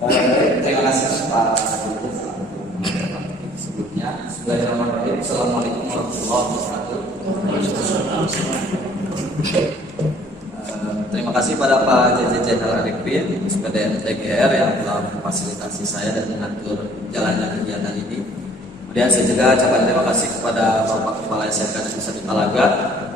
Terima kasih Pak sebelumnya. Bismillahirrahmanirrahim. Assalamualaikum warahmatullahi wabarakatuh. Terima kasih pada Pak JJ Jenderal Arifin, SPDN TGR yang telah memfasilitasi saya dan mengatur jalannya kegiatan ini. Kemudian saya juga ucapkan terima kasih kepada Bapak Kepala SMK Negeri 1 Talaga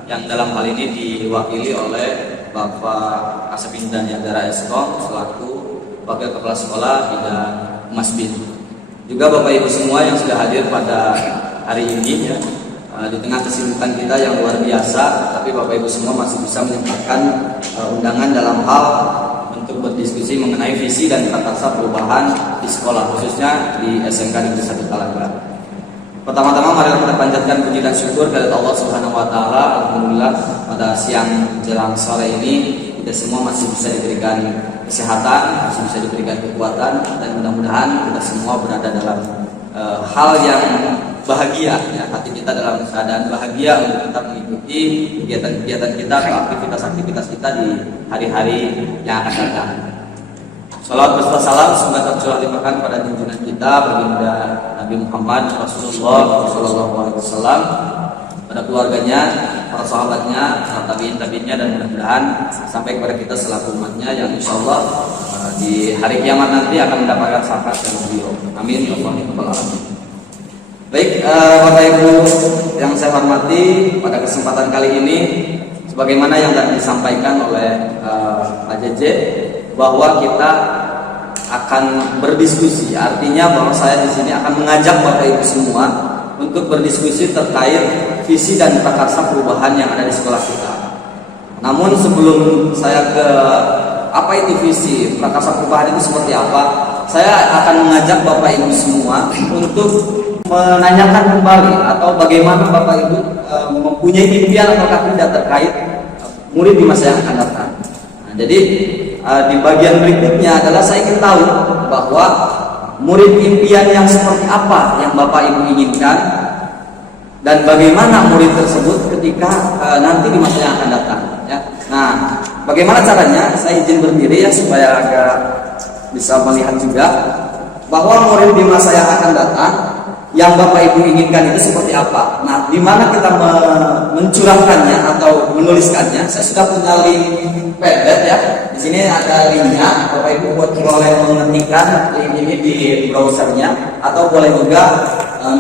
yang dalam hal ini diwakili oleh Bapak Asep Indah Yandara Eskom selaku Wakil Kepala Sekolah Bidang Masbin. Juga Bapak Ibu semua yang sudah hadir pada hari ini ya, di tengah kesibukan kita yang luar biasa, tapi Bapak Ibu semua masih bisa menyempatkan undangan dalam hal untuk berdiskusi mengenai visi dan tata perubahan di sekolah, khususnya di SMK Negeri 1 Talaga. Pertama-tama mari kita panjatkan puji dan syukur kepada Allah Subhanahu wa taala. Alhamdulillah pada siang jelang sore ini kita semua masih bisa diberikan kesehatan, masih bisa diberikan kekuatan, dan mudah-mudahan kita semua berada dalam hal yang bahagia ya, hati kita dalam keadaan bahagia untuk tetap mengikuti kegiatan-kegiatan kita atau aktivitas-aktivitas kita di hari-hari yang akan datang. Salawat beserta salam semoga tercurah limpahkan pada junjungan kita baginda Nabi Muhammad Rasulullah SAW, pada keluarganya, para sahabatnya, tabiin-tabiinnya, dan mudah-mudahan sampai kepada kita selaku umatnya yang insya Allah di hari kiamat nanti akan mendapatkan syafaat dari beliau. Amin ya Allah. Baik, Bapak Ibu yang saya hormati, pada kesempatan kali ini sebagaimana yang tadi disampaikan oleh Pak JJ, bahwa kita akan berdiskusi, artinya bahwa saya di sini akan mengajak Bapak Ibu semua untuk berdiskusi terkait visi dan prakarsa perubahan yang ada di sekolah kita. Namun sebelum saya ke apa itu visi, prakarsa perubahan itu seperti apa, saya akan mengajak Bapak Ibu semua untuk menanyakan kembali atau bagaimana Bapak Ibu mempunyai impian atau tidak terkait murid di masa yang akan datang. Nah, jadi di bagian berikutnya adalah saya ingin tahu bahwa murid impian yang seperti apa yang Bapak Ibu inginkan dan bagaimana murid tersebut ketika nanti di masa yang akan datang ya. Nah, bagaimana caranya? Saya izin berdiri ya supaya agak bisa melihat juga bahwa murid di masa yang akan datang yang Bapak Ibu inginkan itu seperti apa. Nah, di mana kita mencurahkannya atau menuliskannya? Saya sudah punya link Padlet ya. Di sini ada linknya. Bapak Ibu boleh mengetikkan link ini di browsernya atau boleh juga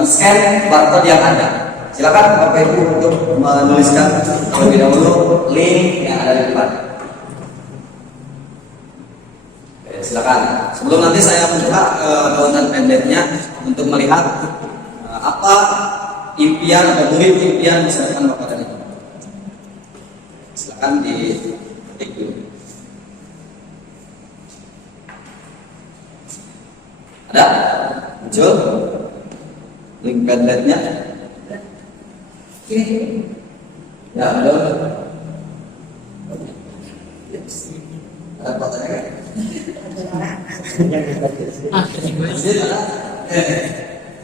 scan barcode yang ada. Silakan Bapak Ibu untuk menuliskan terlebih dahulu link yang ada di depan. Oke, silakan. Sebelum nanti saya buka download Padletnya untuk melihat apa impian atau murid impian masa depan Bapak dan Ibu. Silakan diketik dulu. Ada? Muncul link Padletnya? Ya, ada. Ada fotonya kan?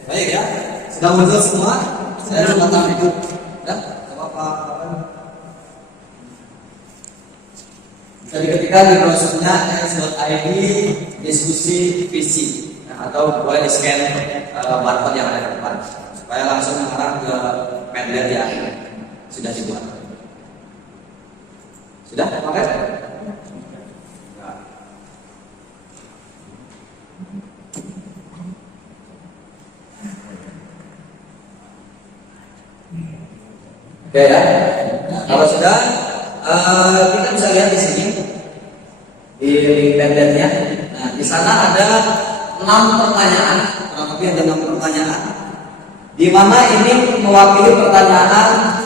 Baik ya, sudah muncul semua. Saya sudah tahu ya, apa-apa. Bisa diketikkan di browsernya s.id diskusi visi atau boleh di scan barcode yang ada di depan supaya langsung mengarah ke Padlet yang sudah dibuat. Sudah pakai? Oke ya. Nah, kalau sudah kita bisa lihat di sini di Padletnya. Nah, di sana ada 6 pertanyaan, kurang lebih ada 6 pertanyaan. Di mana ini mewakili pertanyaan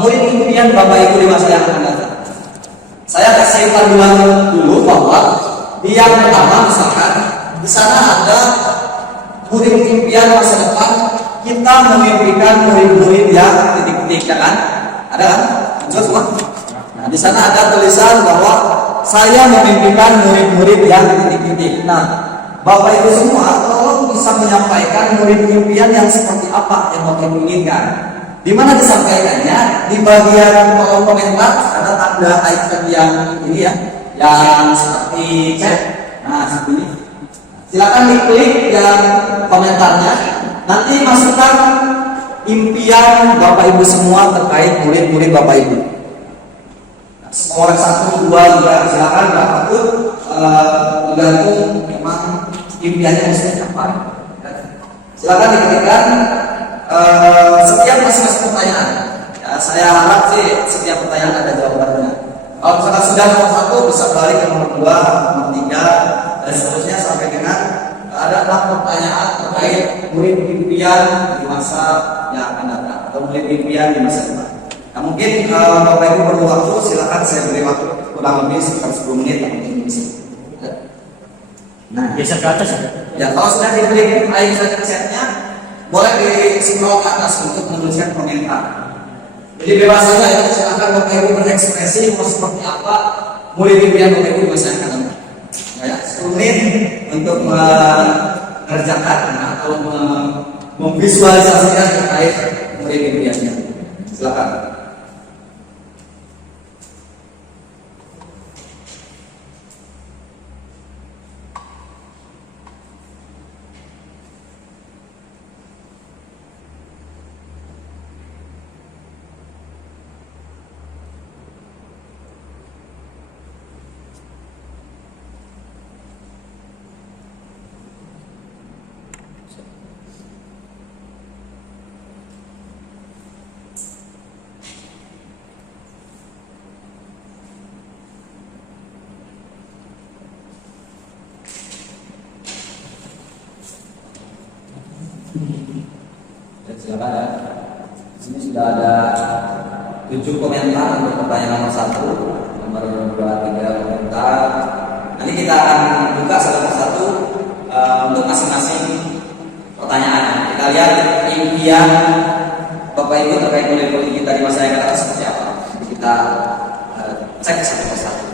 murid impian Bapak Ibu di masa yang akan datang. Saya kasih panduan dulu bahwa di yang pertama misalkan di sana ada murid impian masa depan, kita memimpikan murid-murid yang titik-titik, ya kan? Ada kan? Muncul semua. Nah, di sana ada tulisan bahwa saya memimpikan murid-murid yang titik-titik. Nah, Bapak Ibu semua tolong bisa menyampaikan murid impian yang seperti apa yang Bapak Ibu inginkan. Di mana disampaikannya? Di bagian kolom komentar ada tanda icon yang ini ya, yang seperti chat. Nah, seperti ini. Silakan diklik yang komentarnya. Nanti masukkan impian Bapak Ibu semua terkait murid-murid Bapak Ibu. Orang 1, 2, 3 silakan nggak takut, tergantung memang impiannya maksudnya apa. Silakan diketikkan setiap masing-masing pertanyaan. Ya, saya harap sih setiap pertanyaan ada jawabannya. Kalau misalkan sudah nomor 1 bisa balik ke nomor 2, nomor 3 dan seterusnya sampai dengan ada 6 pertanyaan terkait murid impian di masa yang akan datang atau murid impian di masa depan. Nah, mungkin Bapak Ibu perlu waktu, silakan saya beri waktu kurang lebih sekitar 10 menit atau mungkin bisa. Nah, Geser ke atas ya? ya kalau sudah diberi air saja chatnya, boleh di scroll ke atas untuk menuliskan komentar. Jadi bebas saja ya, silakan Bapak Ibu berekspresi mau seperti apa murid impian Bapak Ibu di masa yang akan datang. Ya, 10 menit untuk mengerjakan atau memvisualisasikan terkait murid impiannya. Silakan. Silakan ya. Di sini sudah ada 7 komentar untuk pertanyaan nomor 1, nomor 2, 3 komentar. Nanti kita akan buka satu persatu untuk masing-masing pertanyaan. Kita lihat impian Bapak Ibu terkait murid-murid kita di masa yang akan datang seperti apa. Jadi kita cek satu persatu.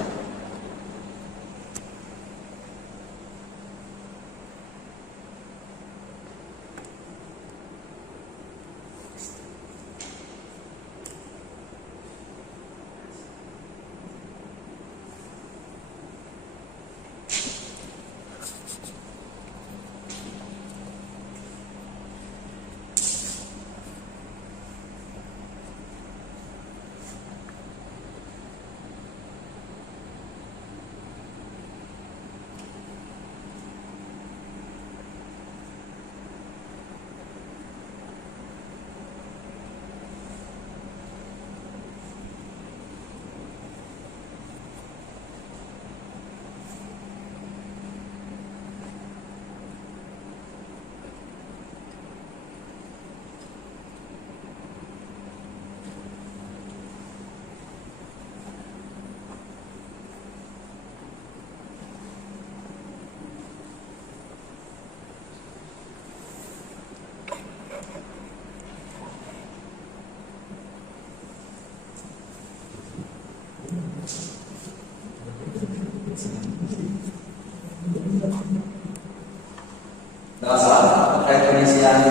Masalah terkait pengisian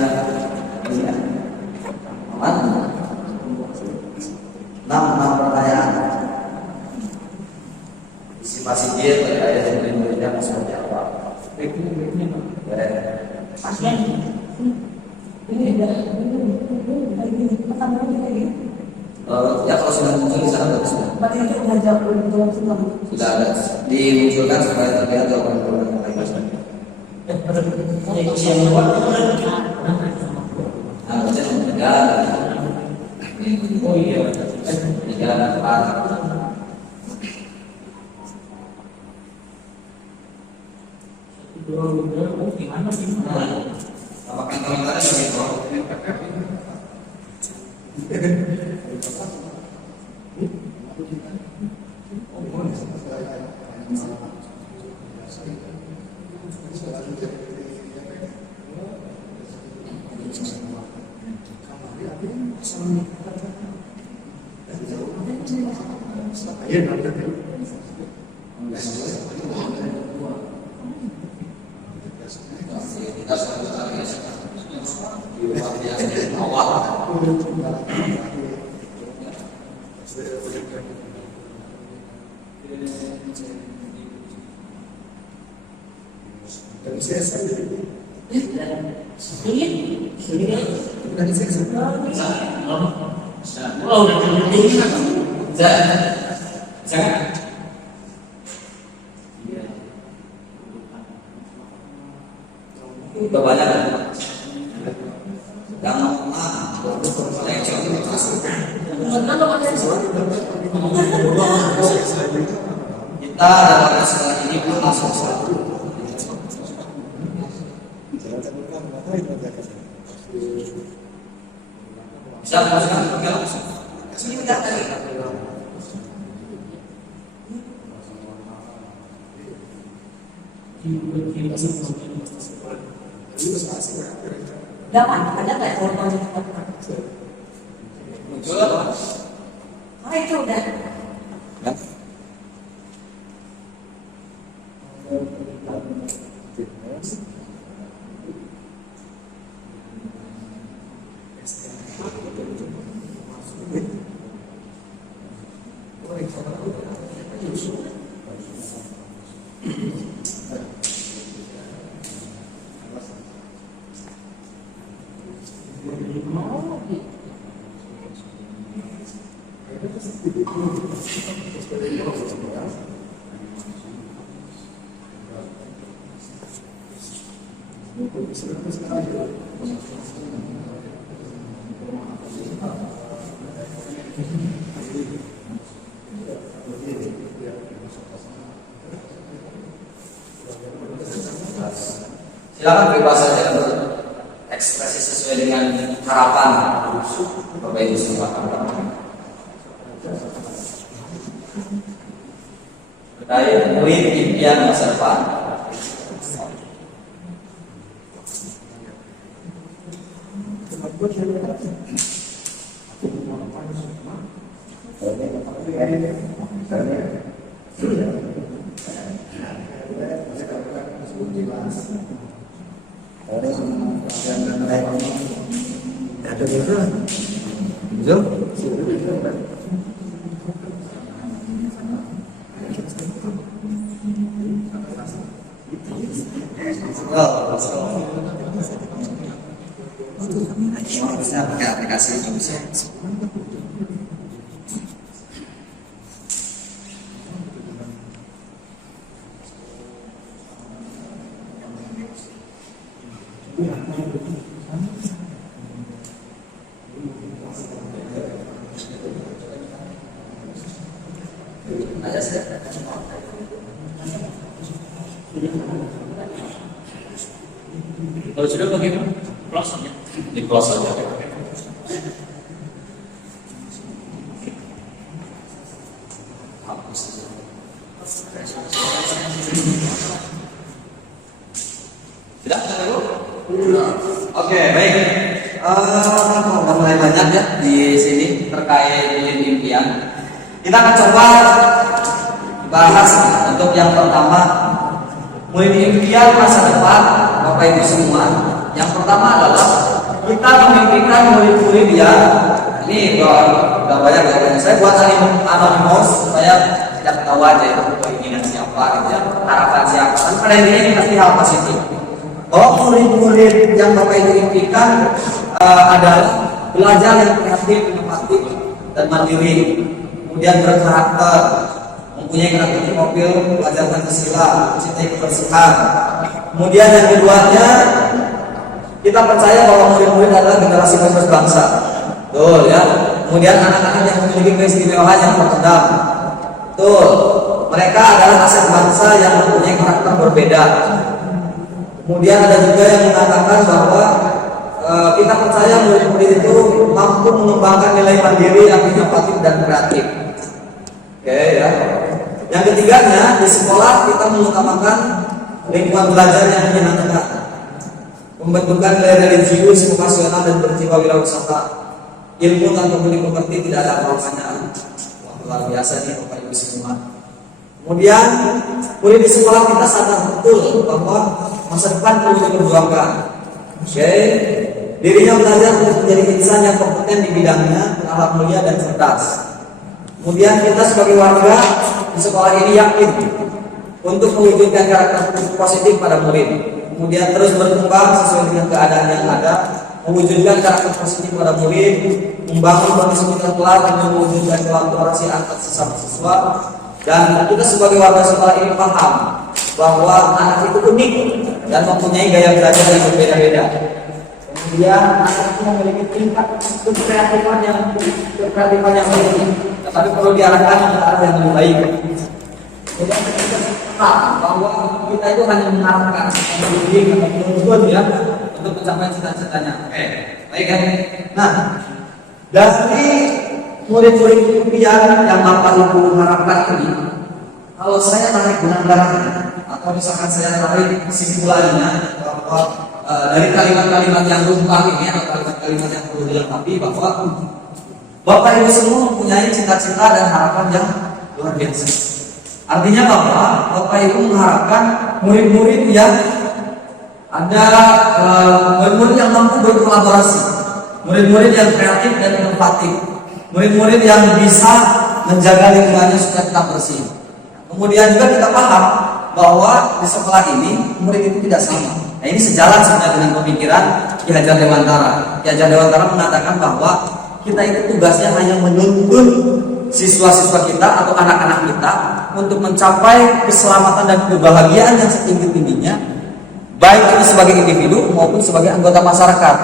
ini ya. Aman? 6 pertanyaan. Isi pasif terkait murid-muridnya seperti apa? Pasien ini udah pertama lagi. Ya kalau sudah muncul di sana bagus sudah. Berarti itu udah jawab semua. Sudah ada dimunculkan supaya terlihat jawaban yang lain. Yang luar Nah, baca negara. oh iya. Negara depan. Gimana? Apakah komentarnya begitu? Kita selalu di luar biasa awal. Oh, udah terjadi. Jangan. Banyak yang kita dalam sekolah ini pun langsung bisa masukkan ke langsung. Ini tidak tadi. Dapat, ada nggak fotonya? Muncul apa? Oh itu udah. Ya. Silakan bebas saja berekspresi sesuai dengan harapan Bapak Ibu semua. Terkait murid impian masa depan. Harusnya pakai aplikasi itu bisa. Aja saja. Kalau sudah bagaimana? Close aja. Di close saja. Hapus saja. Tidak, Bu? Oke, baik. Udah mulai banyak ya di sini terkait impian. Kita akan coba bahas untuk yang pertama, mulai impian masa depan Bapak Ibu semua. Yang pertama adalah kita memimpikan murid-murid yang ini udah banyak jawabannya. Saya buat anonymous supaya tidak tahu aja itu keinginan siapa, gitu ya, harapan siapa. Kan pada intinya ini pasti hal positif. Bahwa murid-murid yang Bapak Ibu impikan adalah belajar yang kreatif, inovatif, dan mandiri, kemudian berkarakter, mempunyai karakter mobil, belajar Pancasila, mencintai kebersihan. Kemudian yang keduanya, kita percaya bahwa murid-murid adalah generasi penerus bangsa. Betul ya. Kemudian anak-anak yang memiliki keistimewaan yang terpendam. Betul. Mereka adalah aset bangsa yang mempunyai karakter berbeda. Kemudian ada juga yang mengatakan bahwa kita percaya murid-murid itu mampu mengembangkan nilai mandiri yang inovatif dan kreatif. Oke ya. Yang ketiganya, di sekolah kita mengutamakan lingkungan belajar yang menyenangkan, pembentukan nilai religius, vokasional, dan berjiwa wirausaha. Ilmu tanpa budi pekerti tidak ada apa-apanya. Wah, luar biasa nih Bapak Ibu semua. Kemudian murid di sekolah kita sadar betul bahwa masa depan perlu diperjuangkan. Oke, dirinya belajar untuk menjadi insan yang kompeten di bidangnya, berakhlak mulia dan cerdas. Kemudian kita sebagai warga di sekolah ini yakin untuk mewujudkan karakter positif pada murid. kemudian terus berkembang sesuai dengan keadaan yang ada, mewujudkan karakter positif pada murid, membangun kedisiplinan kelas dengan mewujudkan kolaborasi antar sesama siswa. Dan kita sebagai warga sekolah ini paham bahwa anak itu unik dan mempunyai gaya belajar yang berbeda-beda. Kemudian anak itu memiliki tingkat kreatifan yang tinggi, tapi perlu diarahkan ke arah yang lebih baik. Kemudian kita paham bahwa kita itu hanya mengarahkan membimbing atau menuntun ya untuk mencapai cita-citanya. Oke, baik kan? Nah, dari murid-murid impian yang Bapak Ibu harapkan ini, kalau saya tarik benang garamnya atau misalkan saya tarik kesimpulannya bahwa dari kalimat-kalimat yang lengkap ini atau kalimat-kalimat yang perlu dilengkapi, bahwa Bapak Ibu semua mempunyai cita-cita dan harapan yang luar biasa. Artinya bahwa Bapak Ibu mengharapkan murid-murid yang ada murid-murid yang mampu berkolaborasi, murid-murid yang kreatif dan inovatif, murid-murid yang bisa menjaga lingkungannya supaya tetap bersih. Kemudian juga kita paham bahwa di sekolah ini murid itu tidak sama. Nah, ini sejalan sebenarnya dengan pemikiran Ki Hajar Dewantara. Ki Hajar Dewantara mengatakan bahwa kita itu tugasnya hanya menuntun siswa-siswa kita atau anak-anak kita untuk mencapai keselamatan dan kebahagiaan yang setinggi-tingginya, baik itu sebagai individu maupun sebagai anggota masyarakat,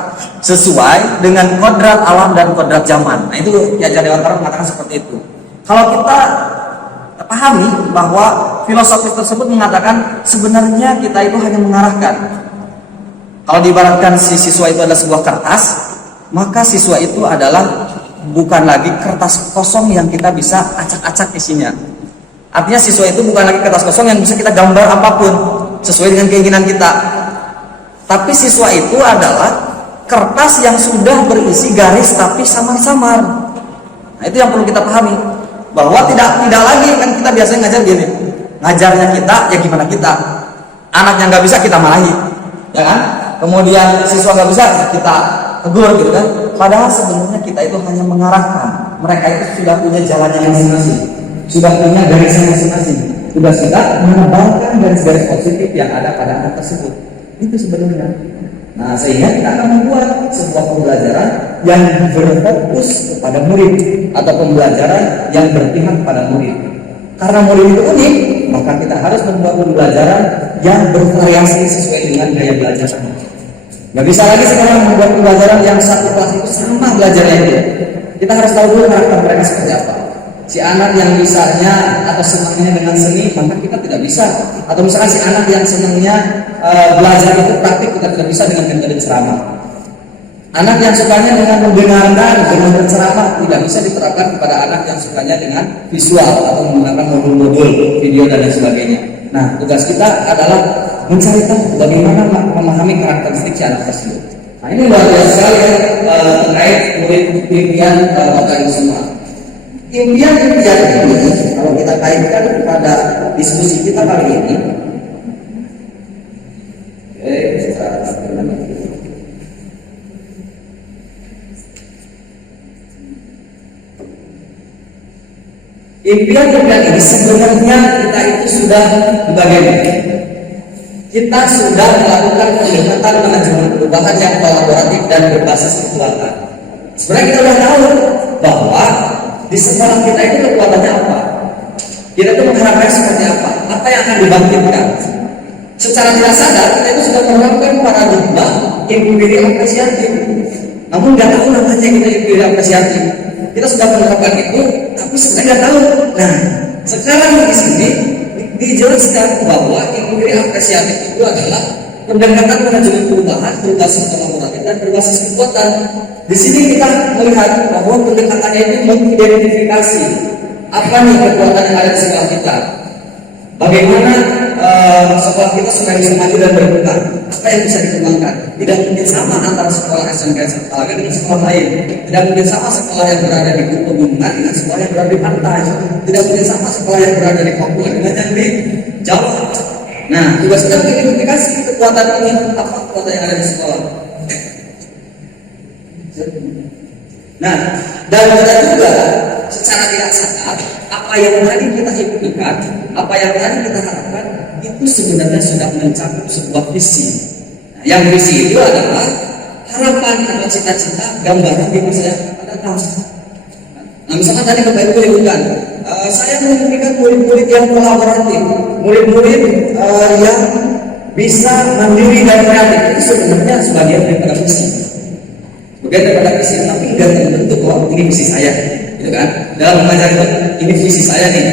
sesuai dengan kodrat alam dan kodrat zaman. Nah, itu Ki Hajar Dewantara mengatakan seperti itu. Kalau kita pahami bahwa filosofi tersebut mengatakan sebenarnya kita itu hanya mengarahkan. Kalau diibaratkan si siswa itu adalah sebuah kertas, maka siswa itu adalah bukan lagi kertas kosong yang kita bisa acak-acak isinya. Artinya siswa itu bukan lagi kertas kosong yang bisa kita gambar apapun sesuai dengan keinginan kita. Tapi siswa itu adalah kertas yang sudah berisi garis tapi samar-samar. Nah, itu yang perlu kita pahami, bahwa tidak lagi kan kita biasanya ngajar gini, ngajarnya kita ya gimana kita, anaknya nggak bisa kita marahi, ya kan? Kemudian siswa nggak bisa kita tegur gitu kan. Padahal sebenarnya kita itu hanya mengarahkan, mereka itu sudah punya jalannya masing-masing, sudah punya garisnya masing-masing. Tugas kita menebalkan garis-garis positif yang ada pada anak tersebut. Itu sebenarnya. Nah, sehingga kita akan membuat sebuah pembelajaran yang berfokus kepada murid atau pembelajaran yang berpihak pada murid. Karena murid itu unik, maka kita harus membuat pembelajaran yang bervariasi sesuai dengan gaya belajarnya. Nggak bisa lagi sekarang membuat pembelajaran yang satu kelas itu sama belajarnya itu. Kita harus tahu dulu karakter mereka seperti apa. Si anak yang misalnya atau senangnya dengan seni, maka kita tidak bisa. Atau misalnya si anak yang senangnya belajar itu praktik, kita tidak bisa dengan metode ceramah. Anak yang sukanya dengan mendengarkan, dengan berceramah, tidak bisa diterapkan kepada anak yang sukanya dengan visual atau menggunakan modul-modul video dan lain sebagainya. Nah, tugas kita adalah mencari tahu bagaimana memahami karakteristik si anak tersebut. Nah, ini luar biasa sekali ya, terkait murid impian Bapak Ibu semua. Impian ini kalau kita kaitkan pada diskusi kita kali ini, impian ini sebenarnya kita itu sudah di bagian ini. Kita sudah melakukan pendekatan manajemen perubahan yang kolaboratif dan berbasis kekuatan. Sebenarnya kita sudah tahu bahwa di sekolah kita itu kekuatannya apa? Kita itu mengharapkan seperti apa? Apa yang akan dibangkitkan? Secara tidak sadar kita itu sudah menerapkan paradigma inquiry apresiatif. Namun nggak tahu namanya kita inquiry apresiatif. Kita sudah menerapkan itu, tapi sebenarnya nggak tahu. Nah, sekarang di sini dijelaskan bahwa inquiry apresiatif itu adalah pendekatan manajemen perubahan berbasis kolaboratif dan berbasis kekuatan. Di sini kita melihat bahwa pendekatannya itu mengidentifikasi apa nih kekuatan yang ada di sekolah kita. Bagaimana sekolah kita supaya bisa maju dan berkembang? Apa yang bisa dikembangkan? Tidak mungkin sama antara sekolah SMK Sekolah dengan sekolah lain. Tidak mungkin sama sekolah yang berada di pegunungan dengan sekolah yang berada di pantai. Tidak mungkin sama sekolah yang berada di Papua dengan yang di Jawa. Nah, tugas kita mengidentifikasi kekuatan ini, apa kekuatan yang ada di sekolah. Nah, dan kita juga secara tidak sadar apa yang tadi kita impikan, apa yang tadi kita harapkan itu sebenarnya sudah mencakup sebuah visi. Nah, yang visi itu adalah harapan atau cita-cita gambaran di masa yang akan datang. Nah, misalkan tadi Bapak Ibu menyebutkan, saya menginginkan murid-murid yang kolaboratif, murid-murid yang bisa mandiri dan kreatif. Itu sebenarnya sebagian daripada visi. Bagian daripada visi, tapi tidak tentu kok ini visi saya, gitu kan? Dalam mengajar ini visi saya nih,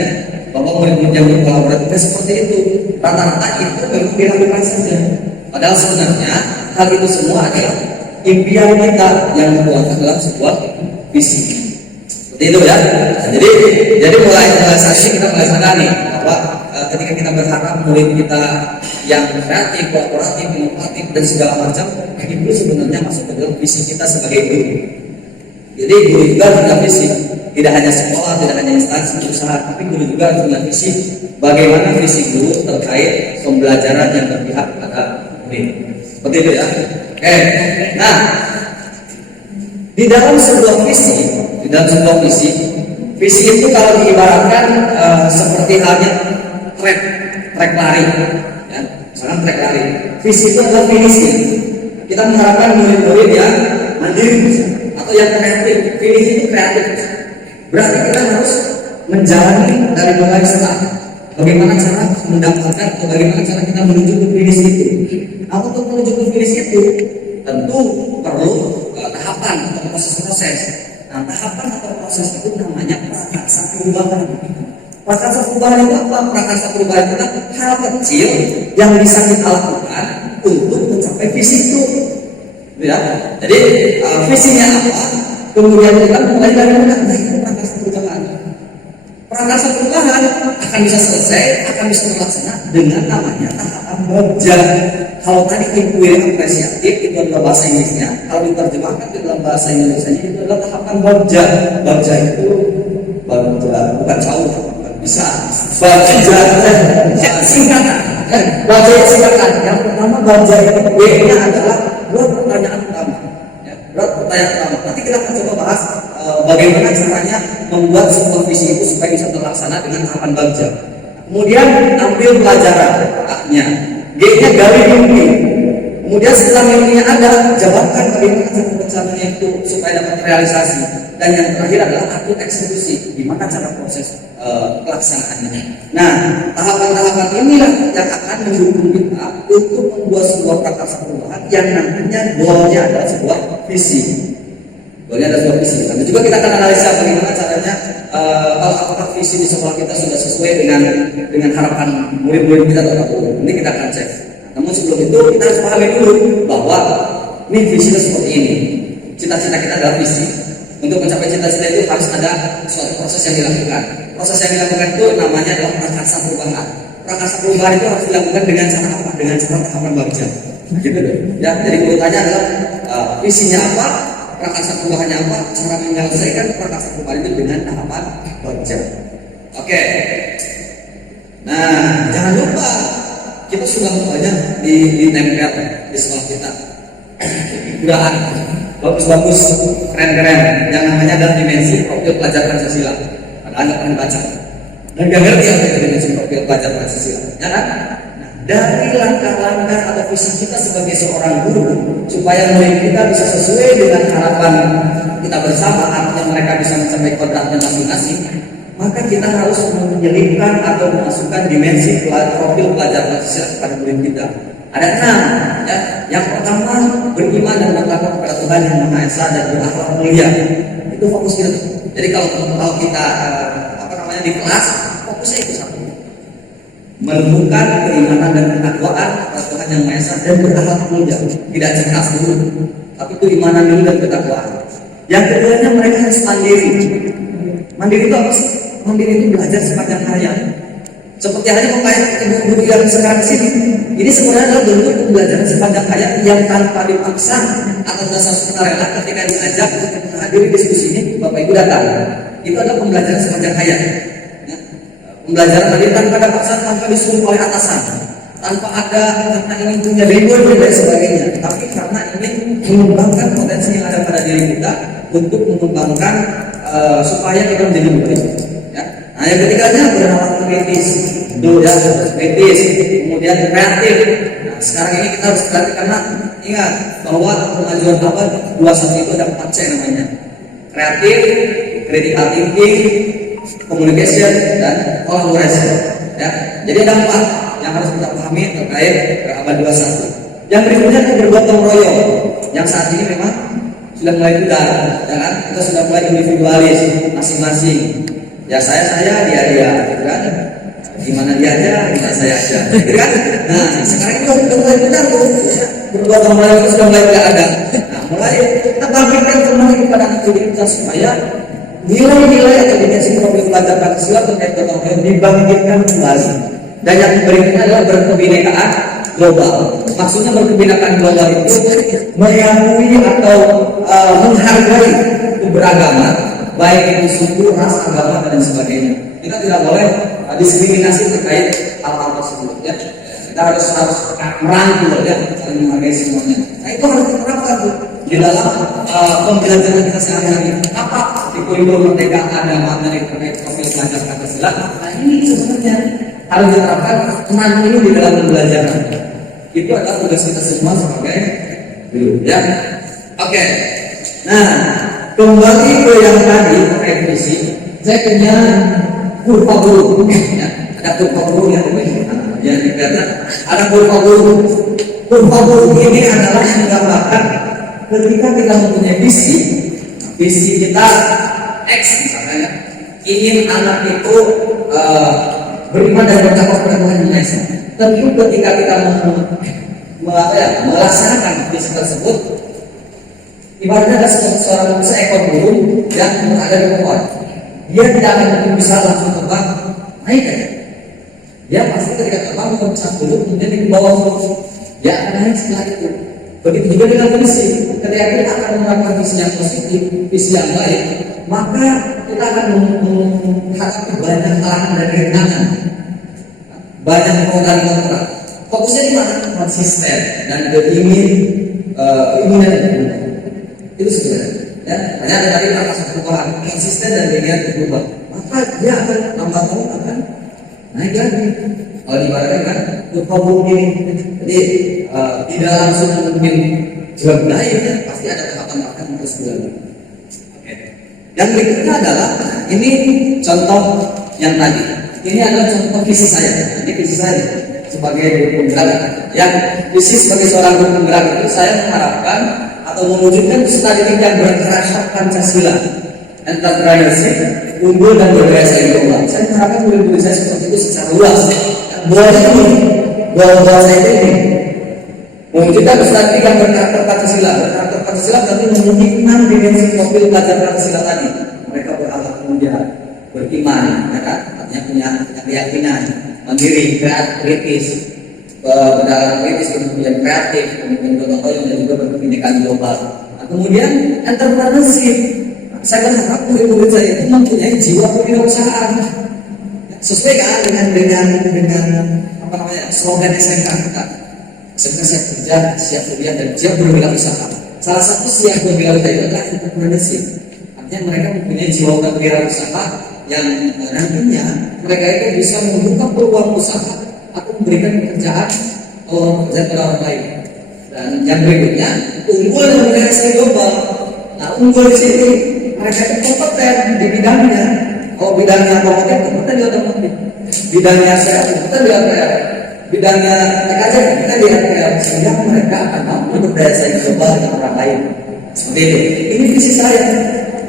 bahwa murid-murid yang berkolaboratif seperti itu. Rata-rata itu memang dilakukan saja. Padahal sebenarnya hal itu semua adalah impian kita yang dituangkan dalam sebuah visi. Seperti itu ya. Nah, jadi mulai saat ini kita mulai sadar nih bahwa ketika kita berharap murid kita yang kreatif, kolaboratif, inovatif dan segala macam, itu sebenarnya masuk ke dalam visi kita sebagai guru. Jadi guru juga punya visi, tidak hanya sekolah, tidak hanya instansi usaha, tapi guru juga punya visi. Bagaimana visi guru terkait pembelajaran yang berpihak pada murid. Seperti itu ya. Oke. Nah, di dalam sebuah visi, visi itu kalau diibaratkan seperti halnya trek lari, ya, misalkan trek lari. Visi itu adalah finishing. Kita mengharapkan murid-murid yang mandiri atau yang kreatif. Finishing itu kreatif. Berarti kita harus menjalani dari mulai start. Bagaimana cara mendapatkan atau bagaimana cara kita menuju ke finish itu? Untuk menuju ke finish itu tentu perlu tahapan atau proses-proses. Nah, tahapan atau proses itu namanya prakarsa perubahan. Prakarsa perubahan itu apa? Prakarsa perubahan itu kan hal kecil yang bisa kita lakukan untuk mencapai visi itu. Ya. Jadi visinya apa? Kemudian kita mulai dari mana? Nah, itu prakarsa perubahan. Prakarsa perubahan akan bisa selesai, akan bisa terlaksana dengan namanya tahapan bagja. Kalau tadi inquiry apresiatif itu adalah bahasa Inggrisnya, kalau diterjemahkan ke dalam bahasa Indonesia itu adalah tahapan bagja. Bagja itu bagja bukan jauh, bukan bisa. Bagja singkatan. Bagja singkatan. Yang pertama bagja itu B-nya adalah buat pertanyaan pertama. Pertanyaan pertama. Nanti kita akan coba bahas bagaimana caranya membuat sebuah visi itu supaya bisa terlaksana dengan tahapan bagja. Kemudian ambil pelajaran A-nya, G-nya gali mimpi. Kemudian setelah mimpinya ada, jabarkan bagaimana cara rencananya itu supaya dapat realisasi. Dan yang terakhir adalah atur eksekusi, gimana cara proses pelaksanaannya. Nah, tahapan-tahapan inilah yang akan mendukung kita untuk membuat sebuah prakarsa perubahan yang nantinya goalnya adalah sebuah visi. Goalnya adalah sebuah visi. Dan juga kita akan analisa bagaimana caranya apakah visi di sekolah kita sudah sesuai dengan harapan murid-murid kita atau tidak. Ini kita akan cek. Namun sebelum itu kita harus pahami dulu bahwa ini visinya seperti ini. Cita-cita kita adalah visi. Untuk mencapai cita-cita itu harus ada suatu proses yang dilakukan. Proses yang dilakukan itu namanya adalah prakarsa perubahan. Prakarsa perubahan itu harus dilakukan dengan cara apa? Dengan cara tahapan bagja. Gitu deh. Ya, jadi urutannya adalah visinya apa, prakarsa perubahannya apa, cara menyelesaikan prakarsa perubahan itu dengan tahapan bagja. Oke. Nah, jangan lupa kita sudah banyak ditempel di sekolah kita. Udahan bagus-bagus, keren-keren, yang namanya adalah dimensi profil pelajar Pancasila. Padahal nggak pernah baca dan nggak ngerti apa itu dimensi profil pelajar Pancasila, ya kan? Nah, dari langkah-langkah atau visi kita sebagai seorang guru supaya murid kita bisa sesuai dengan harapan kita bersama, artinya mereka bisa mencapai kodratnya masing-masing, maka kita harus menyelipkan atau memasukkan dimensi profil pelajar Pancasila kepada murid kita. Ada 6, ya. Yang pertama beriman dan bertakwa kepada Tuhan Yang Maha Esa dan berakhlak mulia. Itu fokus kita. Jadi kalau kita di kelas, fokusnya itu satu. Menumbuhkan keimanan dan ketakwaan kepada Tuhan Yang Maha Esa dan berakhlak mulia. Tidak cerdas dulu, tapi keimanan dulu dan ketakwaan. Yang keduanya mereka harus mandiri. Mandiri itu apa sih? Mandiri itu belajar sepanjang hayat. Seperti halnya ibu-ibu yang sekarang sini, ini sebenarnya adalah bentuk pembelajaran sepanjang hayat yang tanpa dipaksa atau dasar sukarela ketika diajak untuk menghadiri diskusi ini, Bapak Ibu datang. Itu adalah pembelajaran sepanjang hayat. Ya. Pembelajaran tadi tanpa ada paksaan, tanpa disuruh oleh atasan, tanpa ada karena ingin punya reward dan sebagainya, tapi karena ingin mengembangkan potensi yang ada pada diri kita untuk mengembangkan supaya kita menjadi lebih baik. Nah, yang ketiganya bernalar kritis. itu ya, kritis, kemudian kreatif. Nah, sekarang ini kita harus kreatif karena ingat bahwa kemajuan abad 21 itu ada 4C namanya: kreatif, critical thinking, communication, dan collaboration. Ya, jadi ada 4 yang harus kita pahami terkait abad 21. Yang berikutnya itu bergotong royong, yang saat ini memang sudah mulai pudar, ya kan? Kita sudah mulai individualis masing-masing. Ya saya dia gitu kan? Gimana dia aja, gimana saya aja, gitu kan? Nah sekarang itu sudah mulai pudar tuh, bergotong royong itu sudah mulai tidak ada. Nah mulai kita bangkitkan kembali kepada aktivitas supaya nilai-nilai atau dimensi profil belajar Pancasila terkait gotong royong dibangkitkan kembali. Dan yang berikutnya adalah berkebinekaan global. Maksudnya berkebinekaan global itu mengakui atau menghargai keberagaman, baik itu suku, ras, agama, dan sebagainya. Kita tidak boleh diskriminasi terkait hal-hal tersebut. Ya. Kita harus merangkul, ya, saling menghargai semuanya. Nah itu harus diterapkan tuh di dalam pembelajaran kita sehari-hari. Apa di kurikulum merdeka ada materi terkait profil belajar Pancasila? Nah ini sebenarnya harus diterapkan teman ini di dalam pembelajaran. Itu adalah tugas kita semua sebagai guru, ya. Oke. Nah, kembali ke yang tadi terkait visi, saya punya kurva guru. Ya, ada kurva guru yang dikatakan ada kurva guru. Kurva guru ini adalah menggambarkan ketika kita mempunyai visi kita X misalnya, ingin anak itu beriman dan bertakwa kepada Tuhan Yesus. Tentu ketika kita melaksanakan visi tersebut, ibaratnya ada seorang seekor burung yang berada di pohon. Dia tidak akan mungkin bisa langsung terbang naik aja. Dia pasti ketika terbang bisa dulu, kemudian di bawah terus. Dia akan naik setelah itu. Begitu juga dengan visi. Ketika kita akan menerapkan visi yang positif, visi yang baik, maka kita akan menghadapi banyak halangan dan rintangan, banyak pro dan kontra. Fokusnya di mana? Konsisten dan keinginan itu sebenarnya. Ya, hanya ada tadi rasa perubahan, konsisten dan keinginan berubah. Maka dia akan lambat laun akan naik lagi. Kalau ibaratnya kan kurva ini, jadi tidak langsung mungkin jauh naik, ya, pasti ada tahapan-tahapan terus berlalu. Yang berikutnya adalah ini contoh yang tadi. Ini adalah contoh visi saya. Ini visi saya sebagai guru penggerak. Yang visi sebagai seorang guru penggerak itu saya mengharapkan atau mewujudkan peserta didik yang berkarakter Pancasila, entrepreneurship, unggul dan berdaya saing global. Saya mengharapkan murid-murid saya seperti itu secara luas. Buat saya ini mewujudkan peserta didik yang berkarakter Pancasila. Berkarakter Pancasila berarti memenuhi 6 dimensi profil belajar Pancasila tadi. Mereka berakhlak mulia, beriman, ya kan? Artinya punya keyakinan, mandiri, kritis, berdalam kritis, kemudian kreatif, kemudian gotong royong dan juga berkebinekaan global. Nah, kemudian entrepreneurship. Saya berharap murid-murid saya itu mempunyai jiwa kewirausahaan. Sesuai kan dengan apa namanya slogan SMK kita. SMK siap kerja, siap kuliah dan siap berwirausaha. Salah satu siap berwirausaha itu adalah entrepreneurship. Artinya mereka mempunyai jiwa berwirausaha yang nantinya mereka itu bisa membuka peluang usaha atau memberikan pekerjaan kepada orang lain. Dan yang berikutnya unggul dan berdaya saing global. Nah unggul di sini mereka itu kompeten di bidangnya. Kalau bidangnya kompeten di otomotif, bidangnya saya kompeten di ATR, bidangnya TKJ kompeten di ATR, sehingga mereka akan mampu berdaya saing global dengan orang lain. Seperti itu. Ini visi saya,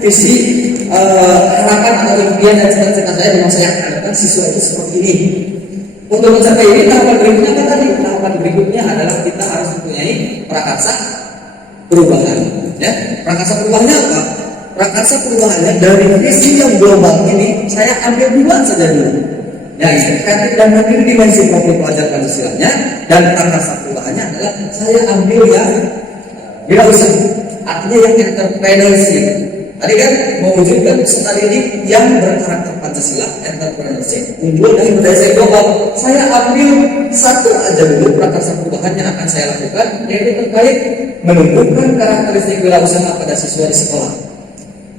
visi harapan atau impian dan cita-cita saya dengan saya akan siswa itu seperti ini. Untuk mencapai ini tahapan berikutnya apa tadi? Tahapan berikutnya adalah kita harus mempunyai prakarsa perubahan. Ya, prakarsa perubahannya apa? Prakarsa perubahannya dari visi yang global ini saya ambil 2 saja dulu. Ya, kreatif dan mandiri dimensi profil pelajar Pancasilanya, dan prakarsa perubahannya adalah saya ambil yang wirausaha, artinya yang entrepreneurship. Tadi kan mewujudkan peserta didik yang berkarakter Pancasila, entrepreneurship, unggul dan berdaya saing global. Saya ambil satu aja dulu prakarsa perubahan yang akan saya lakukan, yaitu terkait menumbuhkan karakteristik wirausaha pada siswa di sekolah.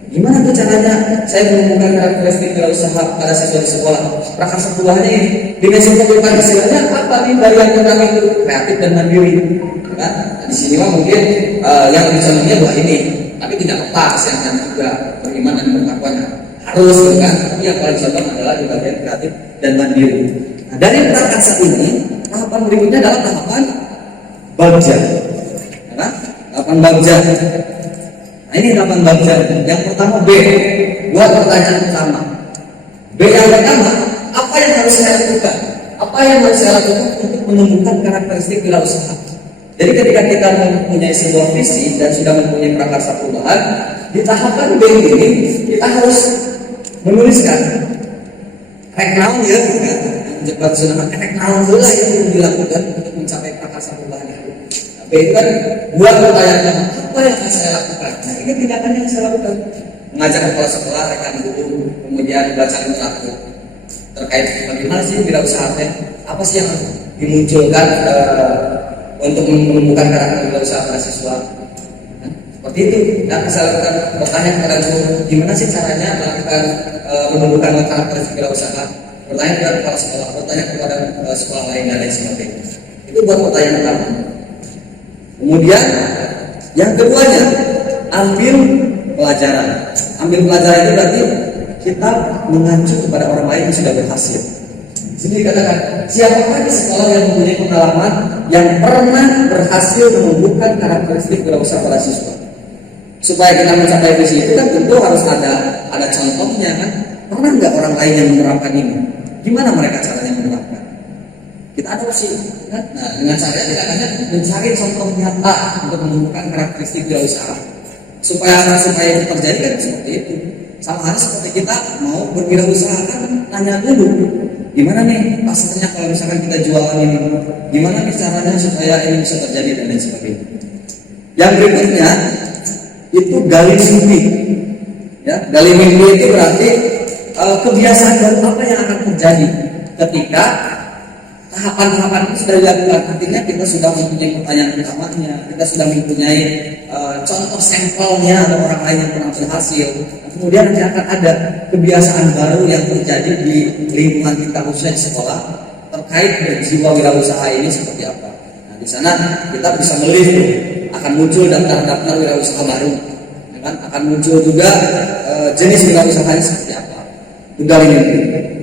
Gimana tuh caranya saya menemukan karakteristik wirausaha pada siswa di sekolah? Prakarsa perubahannya ini, dimensi kehidupan istilahnya apa nih dari yang pertama itu kreatif dan mandiri, kan? Di sini mah mungkin yang dicontohnya dua ini, tapi tidak lepas yang kan juga beriman dan bertakwanya harus, kan? Tapi yang paling contoh adalah di bagian kreatif dan mandiri. Nah, dari prakarsa ini, tahapan berikutnya adalah tahapan bagja, kan? Tahapan bagja. Nah, ini 8 bagian. Yang pertama B, buat pertanyaan pertama. B yang pertama, apa yang harus saya lakukan? Apa yang harus saya lakukan untuk menumbuhkan karakteristik wirausaha? Jadi ketika kita mempunyai sebuah visi dan sudah mempunyai prakarsa perubahan, di tahapan B ini kita harus menuliskan reknaun ya, kan? Cepat sudah reknaun lah yang dilakukan untuk mencapai prakarsa perubahan itu. B itu kan buat pertanyaan apa yang akan saya lakukan? Nah, ini tindakan yang saya lakukan. Mengajak kepala sekolah, rekan guru, kemudian baca literatur terkait bagaimana sih wirausaha, apa sih yang dimunculkan untuk menumbuhkan karakter wirausaha pada siswa. Nah, seperti itu. Dan saya lakukan bertanya kepada guru, gimana sih caranya melakukan menumbuhkan karakter wirausaha? Bertanya kepada kepala sekolah, bertanya kepada sekolah lain dan lain sebagainya. Itu buat pertanyaan pertama. Kemudian yang keduanya, ambil pelajaran. Ambil pelajaran itu berarti kita mengacu kepada orang lain yang sudah berhasil. Jadi dikatakan, siapakah di sekolah yang mempunyai pengalaman yang pernah berhasil menumbuhkan karakteristik wirausaha pada siswa? Supaya kita mencapai visi itu kan tentu harus ada contohnya, kan? Pernah nggak orang lain yang menerapkan ini? Gimana mereka caranya menerapkan? Kita adopsi, kan? Nah, dengan cara kita hanya mencari contoh nyata untuk menumbuhkan karakteristik wirausaha. Supaya itu terjadi kan seperti itu. Sama halnya seperti kita mau berwirausaha kan nanya dulu, gimana nih pasarnya kalau misalkan kita jualan ini, gimana nih caranya supaya ini bisa terjadi dan lain sebagainya. Yang berikutnya itu gali mimpi. Ya, gali mimpi itu berarti kebiasaan baru apa yang akan terjadi ketika tahapan-tahapan itu sudah dilakukan. Artinya kita sudah mempunyai pertanyaan pertamanya, kita sudah mempunyai contoh sampelnya ada orang lain yang pernah berhasil. Kemudian nanti akan ada kebiasaan baru yang terjadi di lingkungan kita khususnya di sekolah terkait dengan jiwa wirausaha ini seperti apa. Nah, di sana kita bisa melihat akan muncul daftar-daftar wirausaha baru, ya kan? Akan muncul juga jenis wirausaha ini seperti apa. Tinggal ini.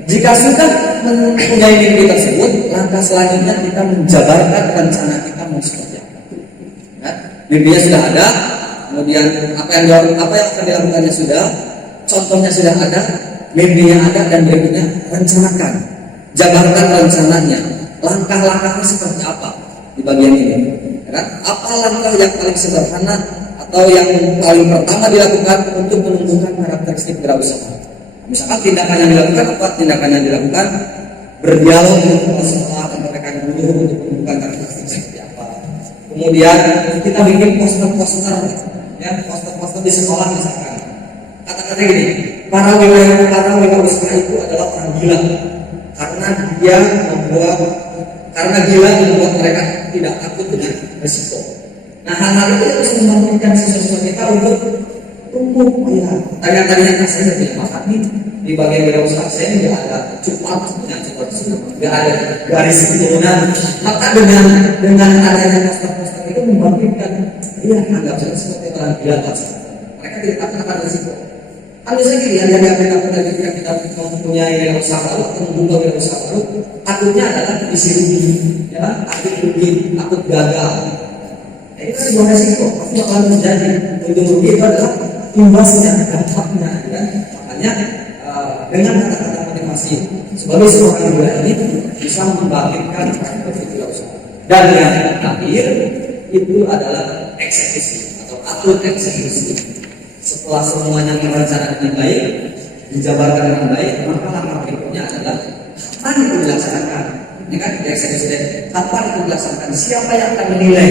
Jika sudah mempunyai mimpi tersebut, langkah selanjutnya kita menjabarkan rencana kita mau seperti apa. Ya, mimpinya sudah ada, kemudian apa yang akan dilakukannya sudah, contohnya sudah ada, mimpinya ada, dan berikutnya rencanakan, jabarkan rencananya, langkah-langkahnya seperti apa di bagian ini. Ya kan? Apa langkah yang paling sederhana atau yang paling pertama dilakukan untuk menumbuhkan karakteristik wirausaha? Misalkan tindakan yang dilakukan apa? Tindakan yang dilakukan berdialog dengan kepala sekolah dan rekan guru untuk menumbuhkan karakteristik seperti apa. Kemudian kita bikin poster-poster, ya, poster-poster di sekolah misalkan. Kata-kata gini, para wirausaha itu adalah orang gila karena gila membuat mereka tidak takut dengan risiko. Nah, hal-hal itu harus membangkitkan siswa kita untuk tumbuh. Ya, tanya-tanya saya tidak makan nih di bagian wirausaha saya ini nggak ada cepat nggak ada garis keturunan. Maka dengan adanya poster-poster itu membangkitkan, iya, anggap saja seperti orang gila saja. Mereka tidak takut akan risiko. Kalau saya gini, yang kita mempunyai wirausaha baru atau membuka wirausaha baru, takutnya adalah visi rugi, ya, takut rugi, takut gagal. Nah, itu sebuah risiko, pasti akan terjadi. Untung rugi itu adalah imbasnya, dampaknya, ya. Makanya dengan kata-kata motivasi sebagai seorang gila ini bisa membangkitkan karakteristik wirausaha. Dan yang terakhir itu adalah eksekusi atau atur eksekusi. Setelah semuanya direncanakan dengan baik, dijabarkan dengan baik, maka langkah berikutnya adalah kapan itu dilaksanakan. Ini kan eksekusi, kapan itu dilaksanakan? Siapa yang akan menilai?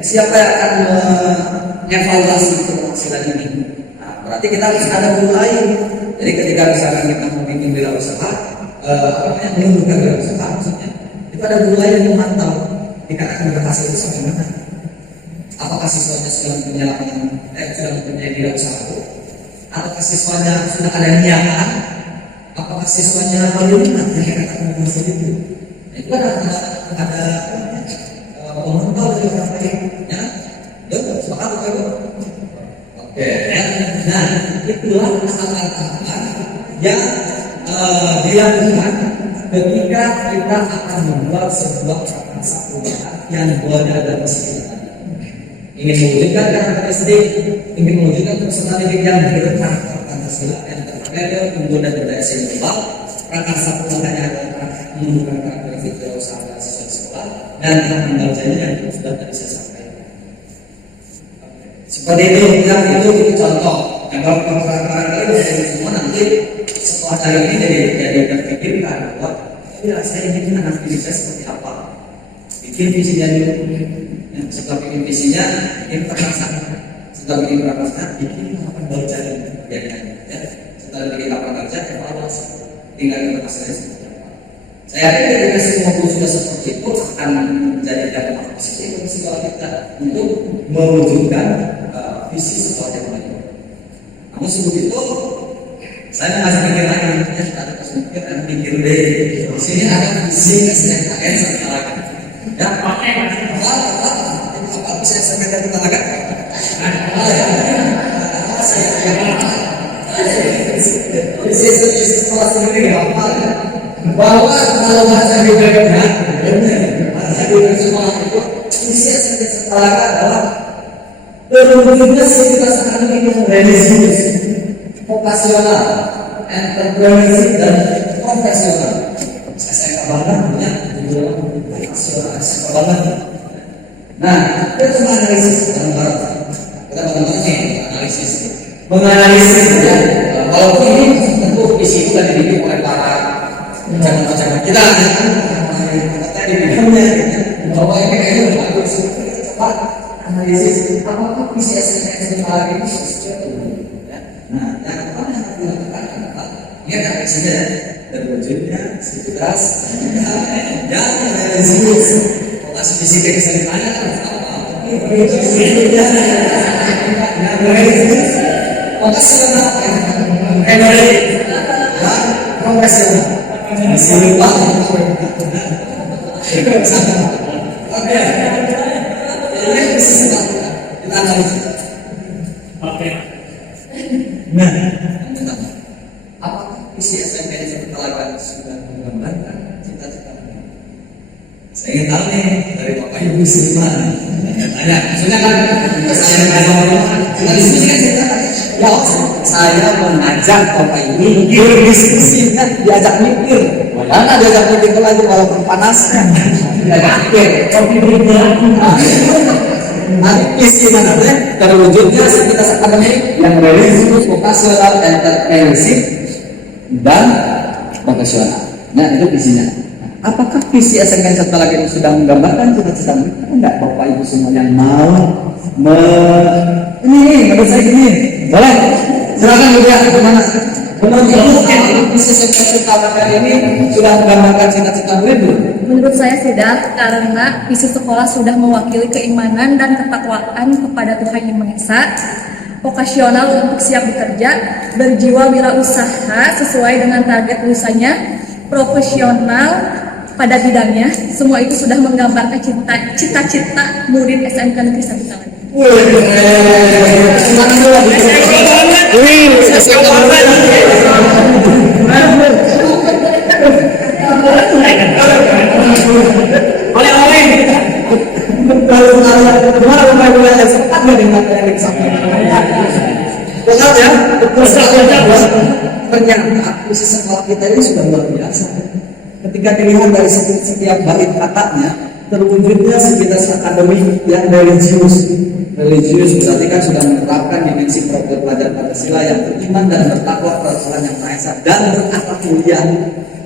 Siapa yang akan mengevaluasi keberhasilan ini? Nah, berarti kita harus ada guru lain. Jadi ketika misalkan kita membimbing wirausaha, menumbuhkan wirausaha, maksudnya itu ada guru lain yang memantau dikatakan berhasil itu sampai mana. Apakah siswanya sudah mempunyai wirausaha? Apakah siswanya sudah ada niatan? Apakah siswanya baru ingat yang kata maksud itu? Nah, itu ada pemantau dari orang lain, ya. Yuk, sepakat itu. Oke, ya. Nah, itulah tahapan yang dilakukan ketika kita akan membuat sebuah prakarsa perubahan yang dibuatnya dari kita. Ingin mewujudkan karakter SD, ingin mewujudkan peserta didik yang berkarakter Pancasila, entrepreneur, unggul dan berdaya saing global. Prakarsa perubahan yang akan menunjukkan karakteristik kewirausahaan siswa sekolah dan harapan bacanya yang sudah tadi saya sampaikan. Seperti itu, yang itu contoh. Yang kalau karakter itu semua nanti setelah hari ini jadi terpikirkan bahwa ya saya ingin anak didik saya seperti apa. Bikin visinya dulu. Ya, setelah bikin visinya, bikin prakarsa. Setelah bikin prakarsa, bikin harapan bacanya. Ya. Setelah bikin harapan baca, evaluasi. Tinggal kita hasilnya seperti apa. Saya yakin ketika semua guru sudah seperti itu akan menjadi dampak positif bagi sekolah kita untuk mewujudkan visi sekolah yang baik. Namun sebelum itu, saya masih mikir lagi, kita harus mikir dan mikir deh. Di sini ada visi SDKN Satalaga. Ya, apa bisa sampaikan kita agak? Visi sekolah sendiri apa? Bahwa kalau bahasa Bibelnya, bahasa Bibel sekolah itu visi SDKN Satalaga adalah terwujudnya sivitas akademik yang religius, vokasional, entrepreneurship dan profesional. SMK bangga punya vokasional, SMK bangga. Nah, kita cuma analisis dalam barat. Kita bagaimana analisis, menganalisis ya. Walaupun ini tentu visi itu kan dibikin oleh para pejabat-pejabat kita, kata di bidangnya, bahwa ini kayaknya bagus. Cepat analisis apakah visi SDKN ini sesuatu. Nah, yang pertama yang harus dilakukan adalah lihat apa saja terwujudnya sivitas yang religius. Vokasi visi bisa ditanya apa? Vokasional, profesional. Bisa lupa. Oke. Ini bisa kita analisis. Oke. Nah, apakah visi SMK Satalaga sudah menggambarkan cita-cita? Saya ingin tahu nih dari Bapak Ibu semua. Tanya, maksudnya kan kita diskusikan kita. Ya, saya mengajak Bapak Ibu mikir diskusi kan, diajak mikir. Mana diajak mikir lagi walaupun panasnya. Diajak mikir. Kopi nanti visi mana terwujudnya sivitas akademik yang religius, vokasional, entrepreneurship dan profesional. Nah, itu visinya. Apakah visi SMK Satalaga ini sudah menggambarkan cita-cita mereka? Enggak, Bapak Ibu semua yang mau ini menurut saya gini, boleh? Silakan juga gimana? Menurut visi SMK Satalaga ini sudah menggambarkan cita-cita mereka? Menurut saya tidak, karena visi sekolah sudah mewakili keimanan dan ketakwaan kepada Tuhan Yang Maha Esa, vokasional untuk siap bekerja, berjiwa wirausaha sesuai dengan target lulusanya, profesional pada bidangnya. Semua itu sudah menggambarkan cita-cita murid SMK Negeri 1 Talaga. Ternyata visi sekolah kita ini sudah luar biasa. Ketika dilihat dari setiap bait katanya, terwujudnya sivitas akademik yang religius. Religius berarti kan sudah menerapkan dimensi program pelajaran Pancasila yang beriman dan bertakwa kepada Tuhan Yang Maha Esa dan berakhlak mulia.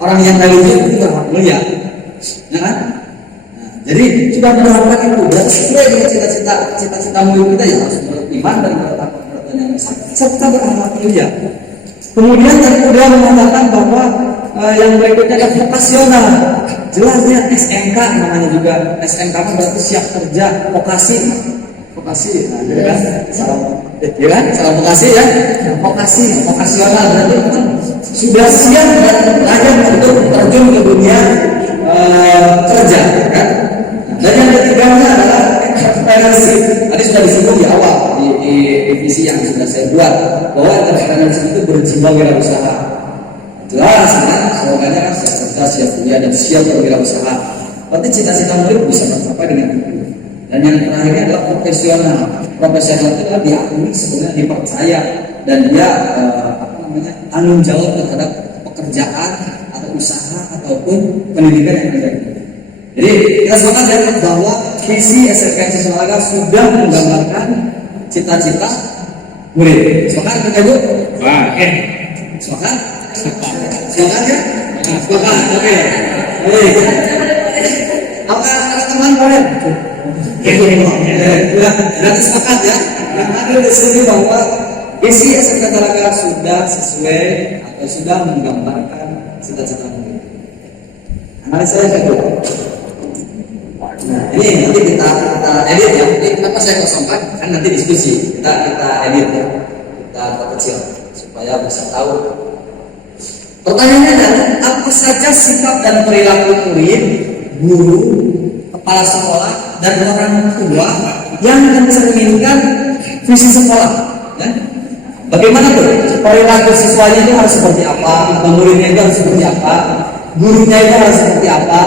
Orang yang religius itu berakhlak mulia, ya kan? Jadi sudah menerapkan itu, berarti sesuai dengan cita-cita murid kita yang harus beriman dan bertakwa kepada Tuhan Yang Maha Esa serta berakhlak mulia. Kemudian yang kedua mengatakan bahwa yang berikutnya adalah vokasional. Jelasnya SMK namanya juga SMK berarti siap kerja, vokasi. vokasi, nah, gitu kan? Ya kan? Salam vokasi ya, vokasional berarti kan sudah siap dan layak untuk terjun ke dunia kerja, kan? Dan yang ketiganya adalah entrepreneurship. Tadi sudah disebut di awal di divisi yang sudah saya buat bahwa entrepreneurship itu berjiwa wirausaha. Jelas kan? Slogannya kan siap kerja, siap kuliah, dan siap berwirausaha. Berarti cita-cita murid bisa tercapai dengan itu. Dan yang terakhirnya adalah profesional. Profesional itu adalah diakui, sebenarnya dipercaya, dan dia tanggung jawab terhadap pekerjaan atau usaha ataupun pendidikan yang ada. Jadi kita sepakat ya bahwa visi SMK Siswalaga sudah menggambarkan cita-cita murid. Sepakat kita Bu? Oke. Sepakat? Sepakat ya? Sepakat. Oke. Baik. Apa teman kalian? Berarti sepakat ya. Yang ada di sini bahwa visi SMK Talaga sudah sesuai atau sudah menggambarkan cita-cita murid. Analisa yang kedua. Nah, ini nanti kita edit ya. Ini kenapa saya kosongkan? Kan nanti diskusi. Kita edit ya. Kita kecil supaya bisa tahu. Pertanyaannya adalah apa saja sifat dan perilaku murid, guru, kepala sekolah, dan orang tua yang mencerminkan visi sekolah? Ya? Bagaimana tuh perilaku siswanya itu harus seperti apa, muridnya itu harus seperti apa, gurunya itu harus seperti apa,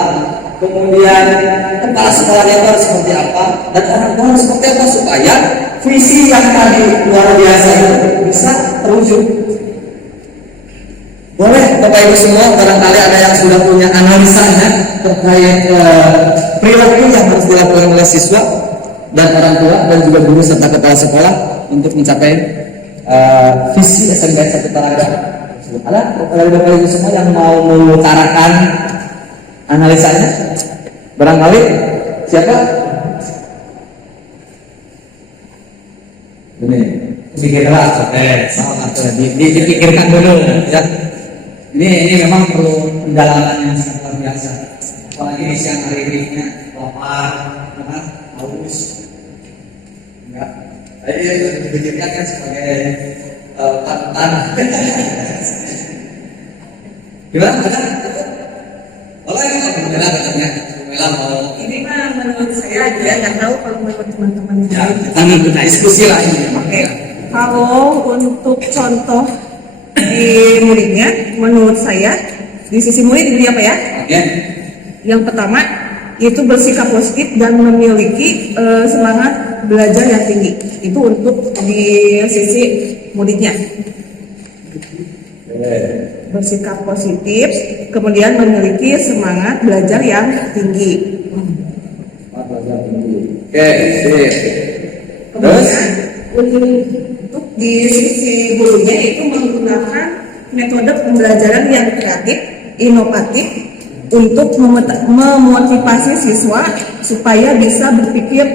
kemudian kepala sekolahnya itu harus seperti apa, dan orang tua harus seperti apa supaya visi yang tadi luar biasa itu bisa terwujud. Boleh Bapak Ibu semua, barangkali ada yang sudah punya analisanya terkait perilaku yang harus dilakukan oleh siswa dan orang tua dan juga guru serta kepala sekolah untuk mencapai visi SMK 1 Talaga. Ada Bapak Ibu semua yang mau mengutarakan analisanya? Barangkali siapa? Ini pikirlah, sama dipikirkan dulu ya. Ini memang perlu pendalaman yang sangat luar biasa. Apalagi di siang hari ini lapar, haus. Enggak. Saya dipikirkan kan sebagai tanah. Gimana? Ada? Boleh kan? Alhamdulillah katanya. Ini mah menurut saya aja, nggak tahu kalau menurut teman-teman Ya, lain. kita diskusi lah ini. Oke. Kalau untuk contoh di muridnya, menurut saya di sisi murid ini apa ya? Oke. Yang pertama itu bersikap positif dan memiliki semangat belajar yang tinggi. Itu untuk di sisi muridnya. Bersikap positif, kemudian memiliki semangat belajar yang tinggi. Oke, sip. Kemudian untuk di sisi gurunya itu menggunakan metode pembelajaran yang kreatif, inovatif untuk memotivasi siswa supaya bisa berpikir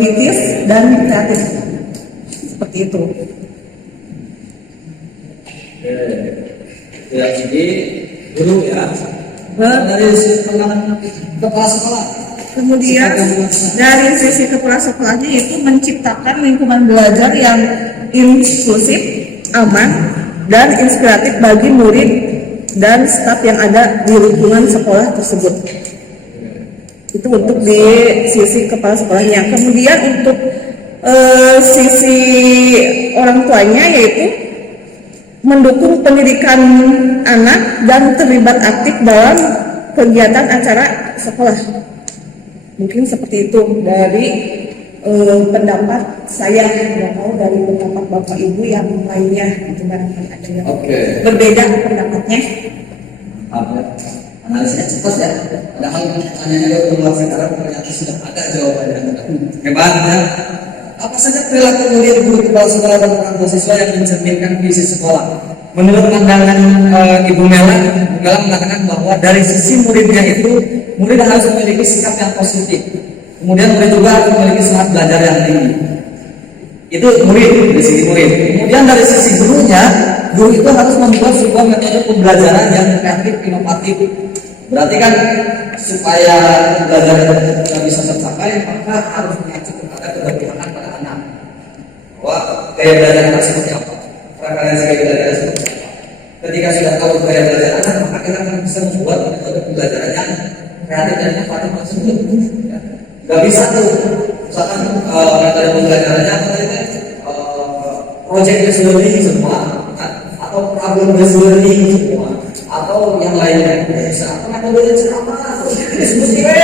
kritis dan kreatif. Seperti itu. Ya, jadi guru ya. Dari penanganan kepala sekolah. Kemudian dari sisi kepala sekolahnya itu menciptakan lingkungan belajar yang inklusif, aman, dan inspiratif bagi murid dan staf yang ada di lingkungan sekolah tersebut. Itu untuk di sisi kepala sekolahnya. Kemudian untuk sisi orang tuanya yaitu mendukung pendidikan anak dan terlibat aktif dalam kegiatan acara sekolah. Mungkin seperti itu dari pendapat saya, nggak tahu dari pendapat Bapak Ibu yang lainnya, gitu barangkali ada yang berbeda pendapatnya. Analisanya cepat ya. Padahal pertanyaannya dia keluar sekarang ternyata sudah ada jawabannya. Hebat ya. Apa saja perilaku murid, guru, kepala sekolah dan orang tua siswa yang mencerminkan visi sekolah? Menurut pandangan Ibu Mela mengatakan bahwa dari sisi muridnya itu murid harus memiliki sikap yang positif. Kemudian murid juga harus memiliki semangat belajar yang tinggi. Itu murid, dari sisi murid. Kemudian dari sisi gurunya, guru itu harus membuat sebuah metode pembelajaran yang kreatif, inovatif. Berarti kan supaya belajar bisa tercapai, maka harus mengacu kepada gaya belajar anak seperti apa, preferensi gaya belajar seperti apa. Ketika sudah tahu gaya belajar anak, maka kita akan bisa membuat metode pembelajarannya kreatif dan inovatif tersebut. Gak bisa tuh, misalkan metode pembelajarannya apa tadi? Project based learning semua, atau problem based learning semua, atau yang lainnya. Bisa metode yang sama, diskusi ya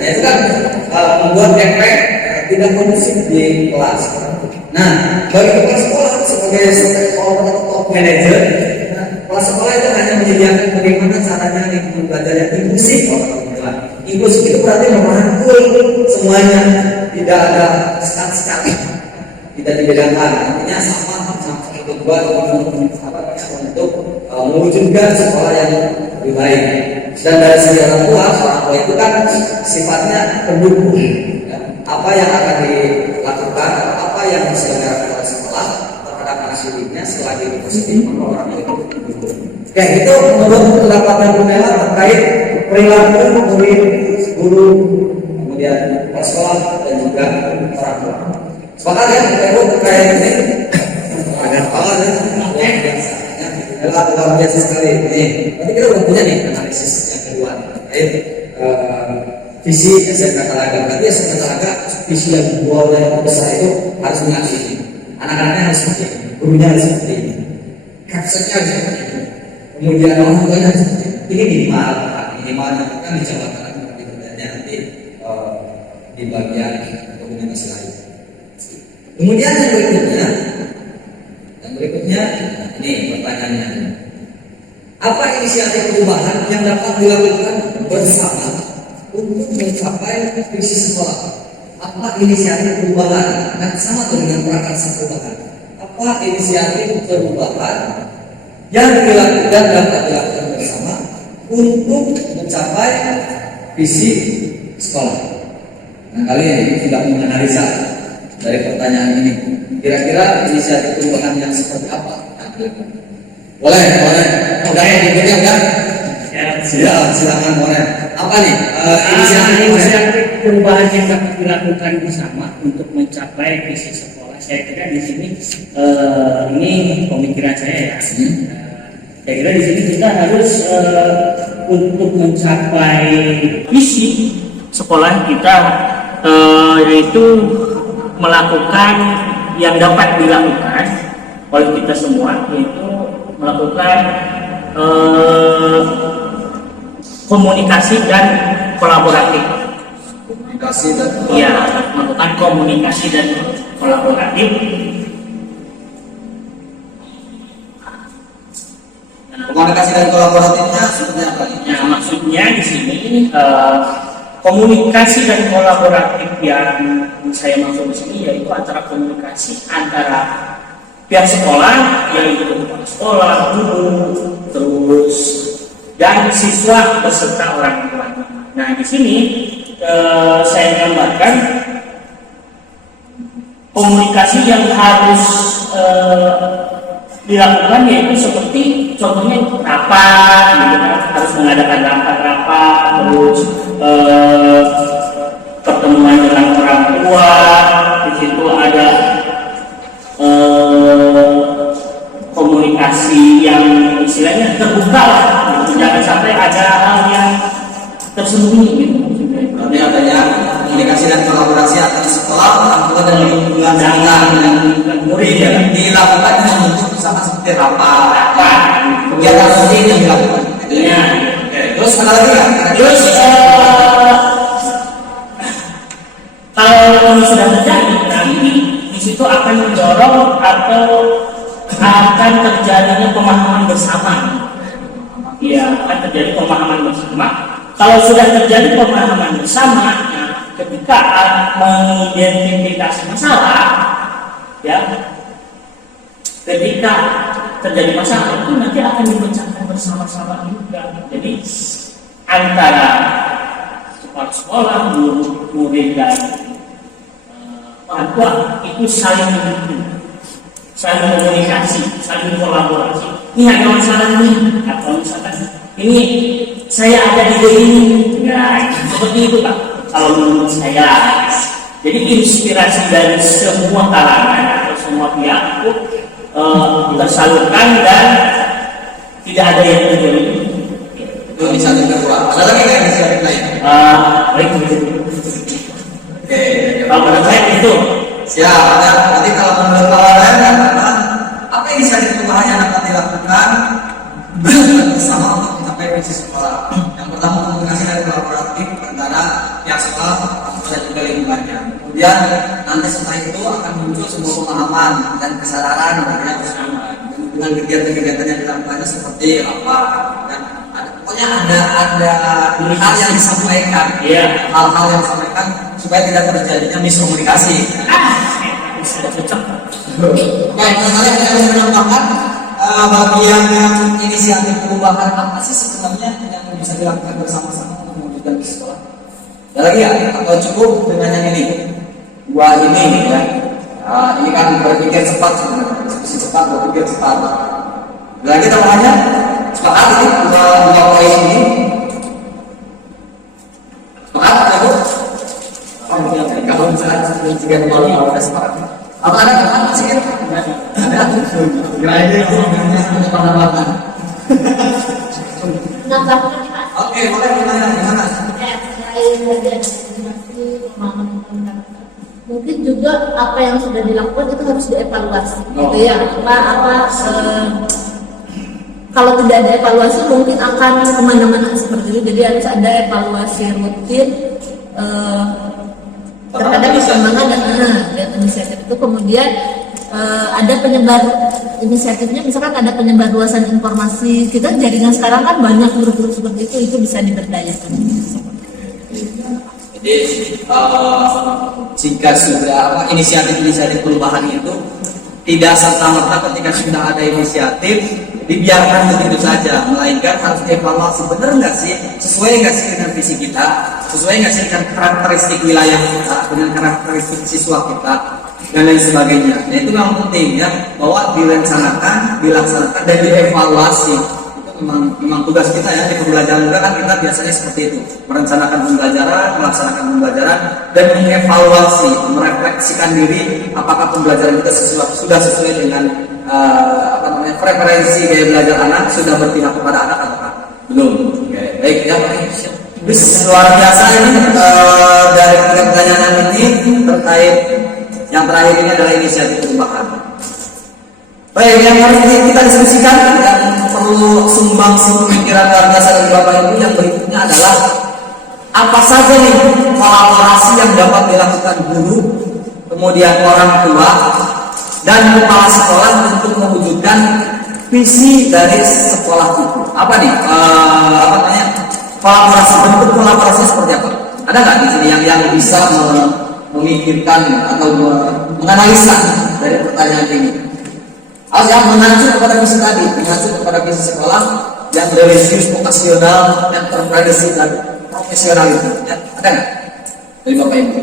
itu kan membuat efek tidak kondusif di kelas. Nah, bagi kepala sekolah sebagai stakeholder atau top manager, kepala sekolah itu hanya menyediakan bagaimana caranya lingkungan belajar yang inklusif. Inklusif itu berarti merangkul semuanya, tidak ada sekat-sekat, tidak dibedakan. Artinya sama itu buat untuk mewujudkan sekolah yang lebih baik. Dan dari segi orang tua itu kan sifatnya pendukung. Apa yang akan dilakukan, apa yang bisa dilakukan oleh sekolah terhadap anak didiknya selagi itu positif, maka orang itu mendukung. Kayak gitu menurut pendapat yang berbeda terkait perilaku murid, guru, kemudian sekolah dan juga orang tua. Sepakat ya, terkait ini ada apa ya? Luar biasa sekali. Nih, nanti kita udah punya nih analisis yang kedua terkait visi SMK Talaga. Berarti SMK Talaga visi yang dua yang besar itu harus mengakui anak-anaknya harus seperti ini, gurunya harus seperti ini, kapsetnya harus seperti ini, kemudian orang tuanya harus seperti ini. Minimalnya kan dijabarkan di kerjanya nanti di bagian komunikasi lain. Kemudian yang berikutnya ini pertanyaannya, apa inisiatif perubahan yang dapat dilakukan bersama untuk mencapai visi sekolah? Apa inisiatif perubahan? Nah, sama dengan prakarsa perubahan. Apa inisiatif perubahan yang dilakukan dapat dilakukan bersama untuk mencapai visi sekolah? Nah, kalian sudah menganalisa dari pertanyaan ini. Kira-kira inisiatif perubahan yang seperti apa? Boleh. Udah ya, berikutnya udah. Siap, silakan boleh. Apa nih inisiatif perubahan yang dapat dilakukan bersama untuk mencapai visi sekolah? Saya kira di sini ini pemikiran saya ya. Saya kira di sini kita harus untuk mencapai visi sekolah kita yaitu melakukan yang dapat dilakukan oleh kita semua, yaitu melakukan komunikasi dan kolaboratif. Iya, melakukan komunikasi dan kolaboratif. Komunikasi dan kolaboratifnya seperti apa? Nah, maksudnya di sini komunikasi dan kolaboratif yang saya maksud di sini yaitu antara komunikasi antara pihak sekolah, yaitu kepala sekolah, guru, terus dan siswa beserta orang tua. Nah, di sini saya gambarkan komunikasi yang harus dilakukan yaitu seperti contohnya rapat, gitu kan? Harus mengadakan rapat, terus pertemuan dengan orang tua. Di situ ada komunikasi yang istilahnya terbuka lah, gitu. Jangan sampai ada hal yang tersembunyi gitu maksudnya. Berarti adanya komunikasi dan kolaborasi antara sekolah, orang tua dan lingkungan sekitar dan murid yang dilakukan dengan bentuk misalkan seperti rapat, kegiatan seperti ini yang dilakukan. Ya. Terus ada lagi ya? Terus kalau sudah terjadi, nanti di situ akan mendorong atau akan terjadinya pemahaman bersama. Ya, akan terjadi pemahaman bersama. Kalau sudah terjadi pemahaman bersama, nah, ketika mengidentifikasi masalah, ya, ketika terjadi masalah itu nanti akan dipecahkan bersama-sama juga. Jadi antara kepala sekolah, guru, murid dan orang tua itu saling mendukung, saling komunikasi, saling kolaborasi. Ini ada masalah ini, atau misalkan ini saya ada di ini, nah, seperti itu Pak. Kalau menurut saya, jadi inspirasi dari semua kalangan atau semua pihak itu tersalurkan dan tidak ada yang terjadi. Itu inisiatif kedua. Ada lagi nggak inisiatif lain? Baik. Oke. Kalau menurut saya itu. Siap. Nanti kalau menurut Pak Wayan, apa inisiatif kedua yang dapat dilakukan bersama untuk mencapai visi sekolah? Yang pertama, komunikasi dan kolaboratif antara pihak sekolah dan juga lingkungannya. Kemudian nanti setelah itu akan muncul sebuah pemahaman dan kesadaran dengan kegiatan-kegiatan yang dilakukannya seperti apa, dan pokoknya ada hal yang disampaikan, hal-hal yang disampaikan supaya tidak terjadinya miskomunikasi. Baik, misalnya kita menambahkan bagian yang inisiatif perubahan apa sih sebenarnya yang bisa dilakukan bersama-sama untuk mewujudkan visi sekolah? Ada lagi ya? Atau cukup dengan yang ini? Dua ini ya. Ini kan berpikir cepat sebenarnya, diskusi cepat, berpikir cepat. Ada lagi tambahannya? Sepakat ini dua poin ini? Sepakat ya Bu? Kalau misalnya tiga nomor ada sepakat. Apa ada tambahan sih? Ada. Kira-kira penambahan. Oke, boleh gimana? Mungkin juga apa yang sudah dilakukan itu harus dievaluasi, gitu ya. Kalau tidak ada evaluasi mungkin akan kemana-mana seperti itu. Jadi harus ada evaluasi rutin terhadap perkembangan dan inisiatif itu. Kemudian ada penyebar inisiatifnya, misalkan ada penyebar luasan informasi. Kita jaringan sekarang kan banyak grup-grup seperti itu bisa diberdayakan. Jadi jika sudah inisiatif perubahan itu tidak serta-merta ketika sudah ada inisiatif dibiarkan begitu saja, melainkan harus dievaluasi, benar nggak sih, sesuai nggak sih dengan visi kita, sesuai nggak sih dengan karakteristik wilayah kita, dengan karakteristik siswa kita, dan lain sebagainya. Nah itu yang penting ya, bahwa direncanakan, dilaksanakan, dan dievaluasi. Itu memang tugas kita ya, di pembelajaran juga kan kita biasanya seperti itu, merencanakan pembelajaran, melaksanakan pembelajaran, dan mengevaluasi, merefleksikan diri apakah pembelajaran kita sudah sesuai dengan preferensi gaya belajar anak, sudah berpihak kepada anak atau belum. Oke, baik ya. Luar biasa ini dari pertanyaan ini terkait yang terakhir ini adalah inisiatif perubahan. Baik, yang harus kita diskusikan yang perlu sumbangsi pemikiran luar biasa dari Bapak Ibu yang berikutnya adalah apa saja nih kolaborasi yang dapat dilakukan guru, kemudian orang tua dan kepala sekolah untuk mewujudkan visi dari sekolah itu. Apa nih? Kolaborasi, bentuk kolaborasi seperti apa? Ada nggak di sini yang bisa memikirkan atau menganalisa dari pertanyaan ini? Yang mengacu kepada visi tadi, mengacu kepada visi sekolah yang religius, vokasional, yang terprediksi dan profesional itu. Ya, ada nggak dari Bapak Ibu?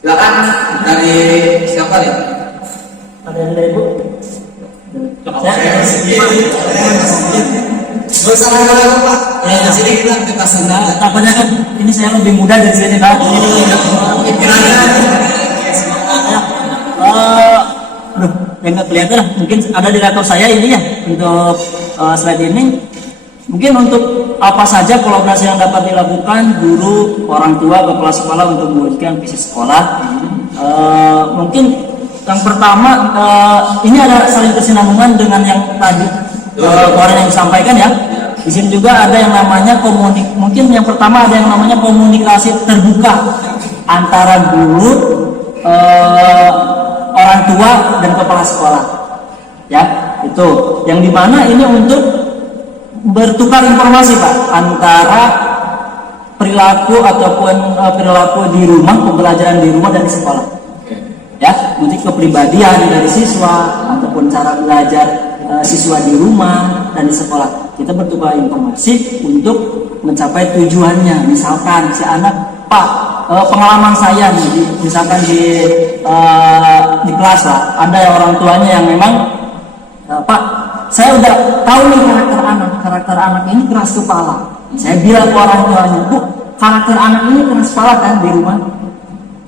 Silakan dari siapa ya? Ada dari Ibu? Bersama Pak. Ya, sini kita bebas anda. Takutnya kan ini saya lebih muda dari sini Pak. Yang nggak kelihatan lah. Mungkin ada di laptop saya ini ya untuk slide ini. Mungkin untuk apa saja kolaborasi yang dapat dilakukan guru, orang tua, kepala sekolah untuk mewujudkan visi sekolah. Mungkin yang pertama ini ada saling kesinambungan dengan yang tadi orang yang disampaikan ya. Di sini juga ada yang namanya mungkin yang pertama ada yang namanya komunikasi terbuka antara guru, orang tua dan kepala sekolah. Ya, itu yang dimana ini untuk bertukar informasi Pak antara perilaku ataupun perilaku di rumah, pembelajaran di rumah dan di sekolah. Ya, nanti kepribadian dari siswa ataupun cara belajar siswa di rumah dan di sekolah. Kita bertukar informasi untuk mencapai tujuannya. Misalkan si anak, Pak, pengalaman saya nih, misalkan di kelas lah, ada yang orang tuanya yang memang, Pak, saya udah tahu nih karakter anak ini keras kepala. Saya bilang ke orang tuanya, Bu, karakter anak ini keras kepala kan di rumah.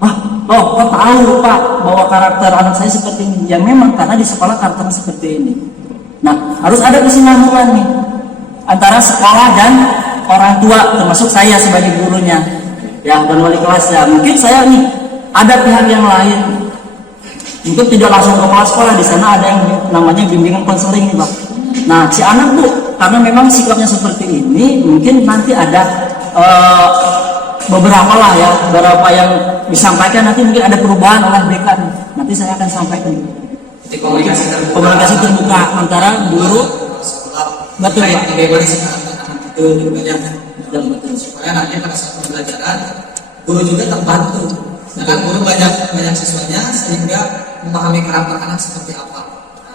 Wah, Bapak tahu Pak bahwa karakter anak saya seperti ini. Ya memang karena di sekolah karakternya seperti ini. Nah, harus ada kesinambungan nih antara sekolah dan orang tua, termasuk saya sebagai gurunya, ya, dan wali kelasnya. Mungkin saya nih ada pihak yang lain, mungkin tidak langsung ke kepala sekolah, di sana ada yang namanya bimbingan konseling nih Pak. Nah, si anak Bu, karena memang sikapnya seperti ini, mungkin nanti ada beberapa lah ya, beberapa yang disampaikan, nanti mungkin ada perubahan oleh BK. Nanti saya akan sampaikan. Jadi Komunikasi terbuka antara guru, betul Pak. Bagaimana sih anak itu banyak, supaya nanti pada saat pembelajaran guru juga terbantu. Sedangkan guru banyak siswanya sehingga memahami karakter anak seperti apa.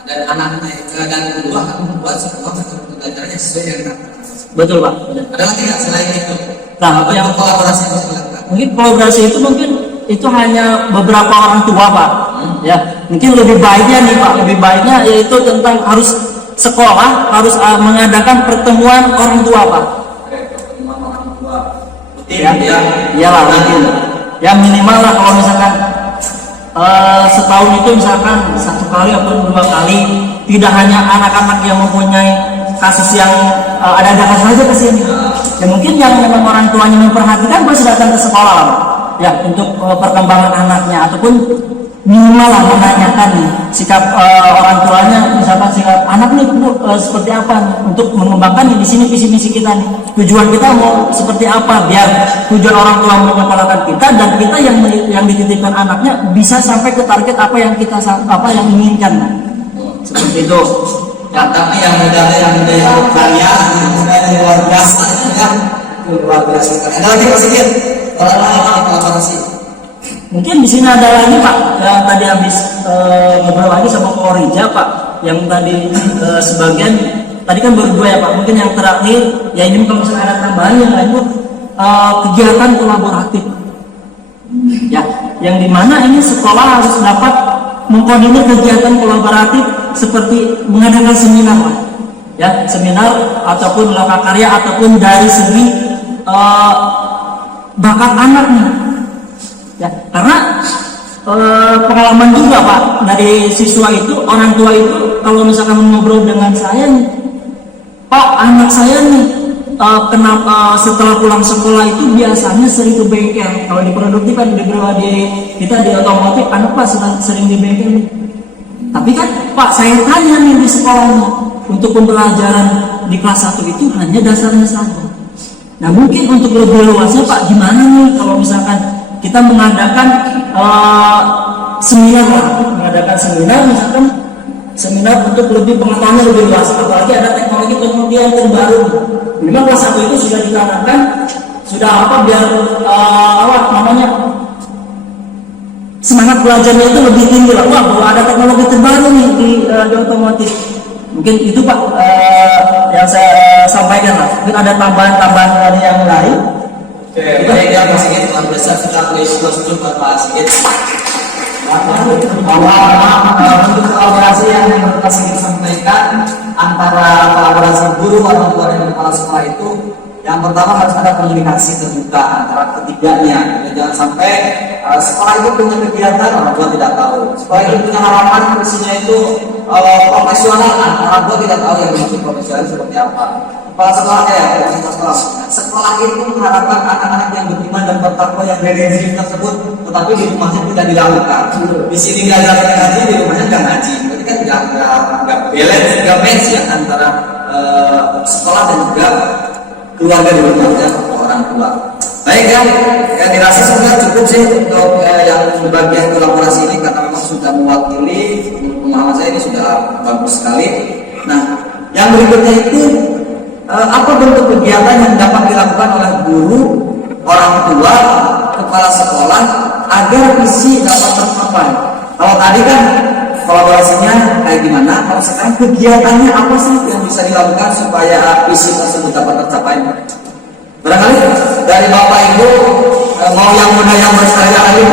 Nah, dan anaknya dan guru akan membuat sebuah metode pembelajaran yang sesuai dengan karakter anak. Betul Pak. Ada lagi nggak selain itu? Nah, apa yang kolaborasi yang harus dilakukan? mungkin kolaborasi itu mungkin itu hanya beberapa orang tua Pak. Ya, mungkin lebih baiknya nih Pak, lebih baiknya yaitu tentang harus sekolah harus mengadakan pertemuan orang tua Pak. Pertemuan orang tua. Ya, iyalah mungkin. Ya minimal lah kalau misalkan setahun itu misalkan 1 kali atau 2 kali, tidak hanya anak-anak yang mempunyai kasus yang ada kasus aja ke sini. Ya mungkin yang memang orang tuanya memperhatikan pasti datang ke sekolah lah Pak. Ya untuk perkembangan anaknya ataupun minimal lah menanyakan nih sikap orang tuanya, misalkan sikap anak nih Bu, seperti apa nih, untuk mengembangkan nih di sini visi misi kita nih, tujuan kita mau seperti apa, biar tujuan orang tua menyekolahkan kita dan kita yang dititipkan anaknya bisa sampai ke target apa yang kita inginkan nah. Seperti itu Ya, tapi yang mudah kalian luar biasa ya, luar biasa. Ada lagi Pak Sigit? Orang lain kolaborasi. Mungkin di sini ada lagi Pak yang tadi habis ngobrol lagi sama Pak Orija Pak, yang tadi sebagian tadi kan baru 2 ya Pak, mungkin yang terakhir ya ini kalau misalnya ada tambahan yang lain Bu, kegiatan kolaboratif ya, yang dimana ini sekolah harus dapat mengkoordinir kegiatan kolaboratif seperti mengadakan seminar Pak, ya seminar ataupun loka karya ataupun dari segi bakat anak nih. Ya, karena pengalaman juga Pak dari siswa itu, orang tua itu kalau misalkan ngobrol dengan saya nih, Pak anak saya nih kenapa setelah pulang sekolah itu biasanya sering ke bengkel. Kalau di produktif kan kita di otomotif anak Pak sering di bengkel nih. Tapi kan Pak saya tanya nih di sekolahnya, untuk pembelajaran di kelas 1 itu hanya dasarnya saja. Nah mungkin untuk lebih luasnya Pak gimana nih kalau misalkan kita mengadakan seminar misalkan seminar untuk lebih pengetahuan lebih luas, apalagi ada teknologi yang terbaru. Memang kelas 1 itu sudah ditanamkan, sudah biar semangat belajarnya itu lebih tinggi lah. Wah, bahwa ada teknologi terbaru nih di otomotif. Mungkin itu Pak yang saya sampaikan lah. Mungkin ada tambahan dari yang lain. Oke, baik ya Pak Sigit, luar biasa kita beri setuju buat Pak Sigit. Untuk kolaborasi yang Pak Sigit sampaikan antara kolaborasi guru, orang tua dan kepala sekolah itu, yang pertama harus ada komunikasi terbuka antara ketiganya. Jangan sampai sekolah itu punya kegiatan orang tua tidak tahu, sekolah itu punya harapan isinya itu profesional, orang tua tidak tahu yang dimaksud profesional seperti apa. Kepala sekolah itu mengharapkan anak-anak yang beriman dan bertakwa yang religius tersebut, tetapi di rumahnya tidak dilakukan. Di sini nggak ngaji, di rumahnya nggak ngaji. Berarti kan nggak balance ya antara sekolah dan juga keluarga di rumahnya orang tua. Baik ya, yang dirasa sudah cukup sih untuk yang bagian kolaborasi ini karena memang sudah mewakili pemahaman saya ini sudah bagus sekali. Nah, yang berikutnya itu apa bentuk kegiatan yang dapat dilakukan oleh guru, orang tua, kepala sekolah agar visi dapat tercapai. Kalau tadi kan kolaborasinya kayak gimana, kalau sekarang kegiatannya apa sih yang bisa dilakukan supaya visi tersebut dapat tercapai? Barangkali dari Bapak Ibu mau yang muda yang bersedia lagi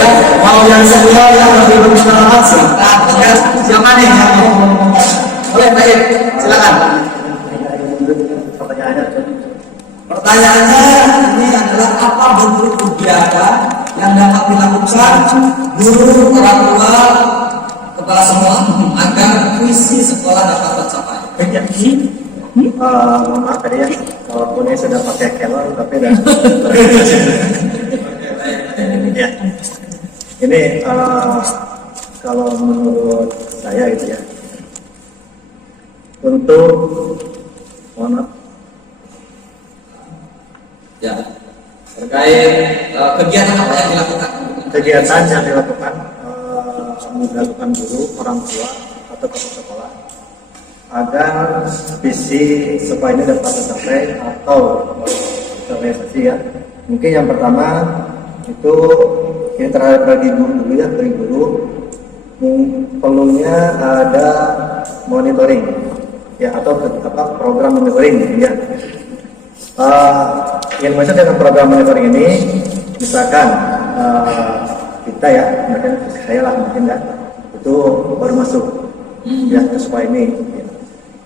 ya, mau yang senior yang lebih berpengalaman silakan. Ya, siapa nih yang mau ngomong? Boleh, baik, silakan. Pertanyaannya ini adalah apa bentuk kegiatan yang dapat dilakukan guru, orang tua, kepala sekolah agar visi sekolah dapat tercapai? Mohon maaf tadi ya, walaupun ini sudah pakai kelon tapi udah ya. Ini kalau menurut saya gitu ya, untuk mohon maaf Ya, terkait kegiatan apa yang dilakukan? kegiatan yang dilakukan dilakukan guru, orang tua atau kepala sekolah agar visi sekolah ini dapat tercapai atau terrealisasi ya. Mungkin yang pertama itu ini terhadap bagi guru dulu ya, bagi guru perlunya ada monitoring ya atau program monitoring ya. Yang maksud dengan program monitoring ini misalkan kita ya, mungkin saya lah mungkin ya, itu baru masuk ya ke sekolah ini ya.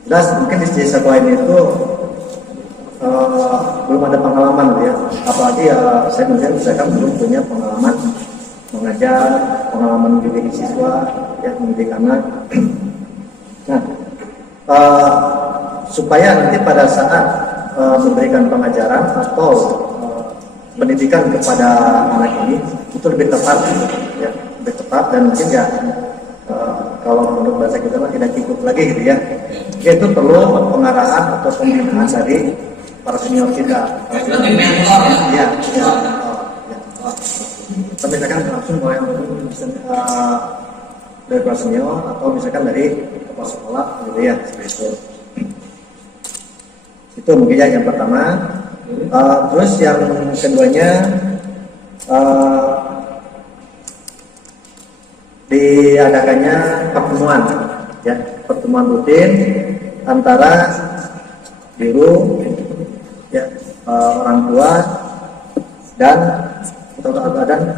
Jelas mungkin di sekolah ini itu belum ada pengalaman ya, apalagi ya saya mungkin misalkan belum punya pengalaman mengajar, pengalaman mendidik siswa ya, mendidik anak. Nah supaya nanti pada saat memberikan pengajaran atau pendidikan kepada anak ini itu lebih tepat ya, lebih tepat dan mungkin ya kalau menurut bahasa kita mah tidak cukup lagi gitu ya. Itu perlu pengarahan atau pembinaan dari para senior kita. Berarti mentor ya? Iya, iya. Tapi misalkan langsung boleh bisa dari para senior atau misalkan dari kepala sekolah gitu ya, seperti itu. Itu mungkin ya yang pertama. Terus yang keduanya diadakannya pertemuan ya, pertemuan rutin antara guru ya, orang tua dan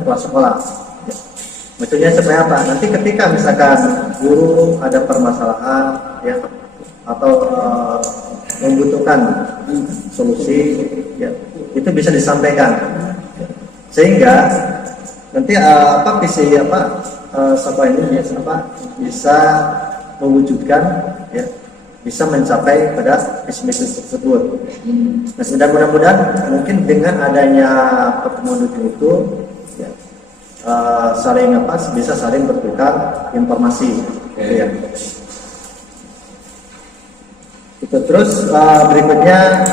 kepala sekolah ya. Maksudnya supaya apa? Nanti ketika misalkan guru ada permasalahan ya atau membutuhkan solusi ya, itu bisa disampaikan ya. Sehingga nanti visi sekolah ini bisa mewujudkan ya, bisa mencapai pada visi-misi tersebut. Nah, mudah-mudahan mungkin dengan adanya pertemuan itu ya, bisa saling bertukar informasi gitu ya. Itu terus berikutnya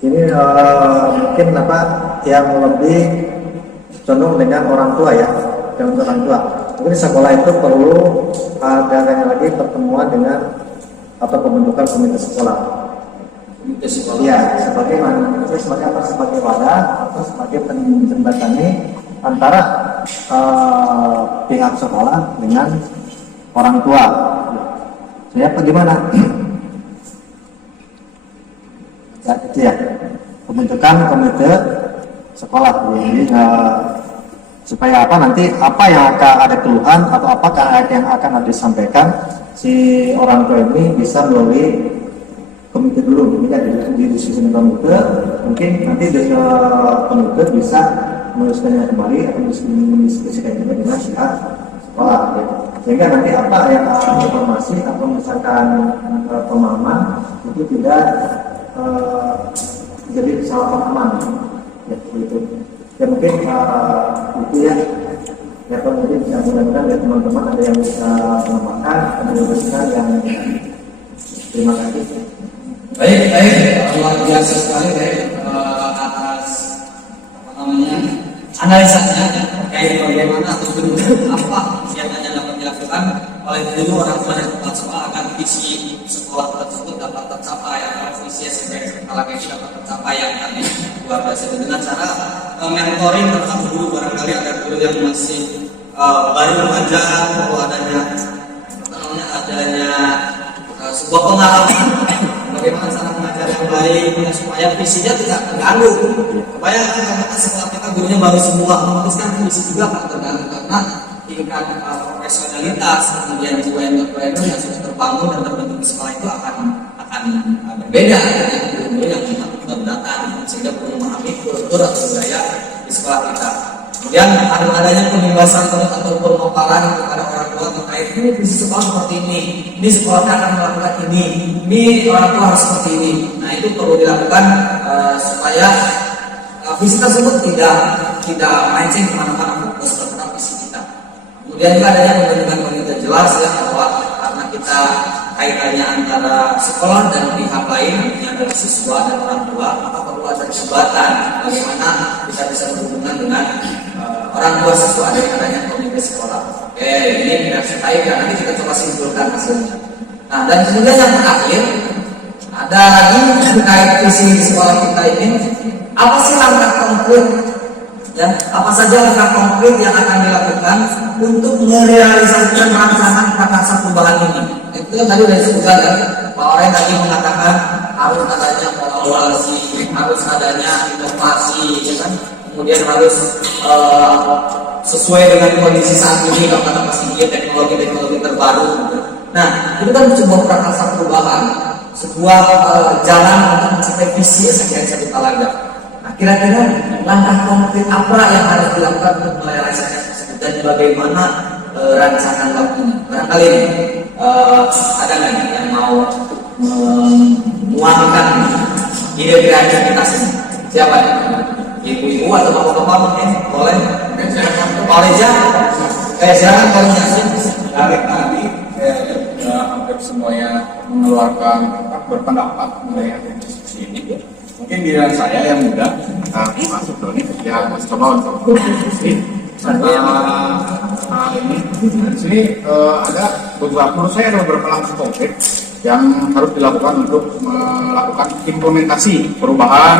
ini mungkin yang lebih condong dengan orang tua ya, dengan orang tua. Mungkin sekolah itu perlu adanya lagi pertemuan dengan atau pembentukan komite sekolah. Komite sekolah. Ya, sebagai wadah atau sebagai penjembatani antara pihak sekolah dengan orang tua. Saya bagaimana? Ya, itu ya. Pembentukan komite sekolah. Jadi supaya nanti apa yang akan ada keluhan atau apakah yang akan disampaikan si orang tua ini bisa melalui komite dulu. Ini kan di diskusi komite, mungkin nanti komite bisa menuliskannya kembali atau mendiskusikan juga dengan pihak sekolah. Ya. Sehingga nanti apa yang informasi atau misalkan pemahaman itu tidak jadi salah pahaman ya, begitu. Ya mungkin itu ya mungkin mudah-mudahan ya teman-teman ada yang bisa menambahkan, ada yang bisa yang terima kasih. Baik, luar biasa sekali atas analisanya terkait bagaimana atau bentuk apa yang dapat dilakukan oleh guru, orang tua dan kepala sekolah agar visi sekolah tersebut dapat tercapai atau visi SMP skala ini dapat tercapai yang tadi luar biasa dengan cara mentoring tentang guru, barangkali ada guru yang masih baru mengajar perlu adanya sebuah pengalaman bagaimana cara mengajar yang baik ya, supaya visinya tidak terganggu. Kebayangkan karena sekolah kita gurunya baru semua, otomatis kan visi juga akan terganggu karena tingkat profesionalitas kemudian jiwa entrepreneur yang sudah terbangun dan terbentuk di sekolah itu akan berbeda dengan guru yang datang sehingga perlu memahami kultur atau budaya di sekolah kita. Kemudian adanya pembebasan atau pemaparan kepada orang tua terkait ini visi sekolah seperti ini sekolahnya akan melakukan ini orang tua harus seperti ini. Nah itu perlu dilakukan supaya visi tersebut tidak melenceng kemana-mana, fokus terhadap visi kita. Kemudian juga adanya pembentukan komite jelas ya bahwa karena kita kaitannya antara sekolah dan pihak lain, artinya adalah siswa dan orang tua, maka perlu ada jembatan bagaimana kita bisa berhubungan dengan orang tua siswa dari adanya komite sekolah. Oke, ini tidak sekali ya, nanti kita coba simpulkan hasilnya. Nah, dan kemudian yang terakhir ada lagi terkait visi sekolah kita ini, apa sih langkah konkret ya, apa saja langkah konkret yang akan dilakukan untuk merealisasikan rancangan prakarsa perubahan ini. Itu yang tadi sudah disebutkan ya, Pak Oren tadi mengatakan harus adanya kolaborasi, harus adanya inovasi, ya kan? Kemudian harus sesuai dengan kondisi saat ini, kalau kata Mas Sigit, teknologi terbaru. Nah, itu kan sebuah prakarsa perubahan, sebuah jalan untuk mencapai visi SMK Talaga. Nah, kira-kira langkah konkret apa yang harus dilakukan untuk merealisasikan tersebut dan bagaimana rancangan waktunya? Barangkali ada nggak yang mau menuangkan ide kreativitas ini? Siapa nih? Ibu-ibu atau bapak-bapak mungkin boleh? Pak Reza, silakan koordinasi. Dari tadi hampir semuanya mengeluarkan berpendapat mengenai diskusi ini. Mungkin giliran saya yang muda masuk Doni yang mencoba untuk diskusi. Ini di sini ada menurut saya ada beberapa langkah konkret yang harus dilakukan untuk melakukan implementasi perubahan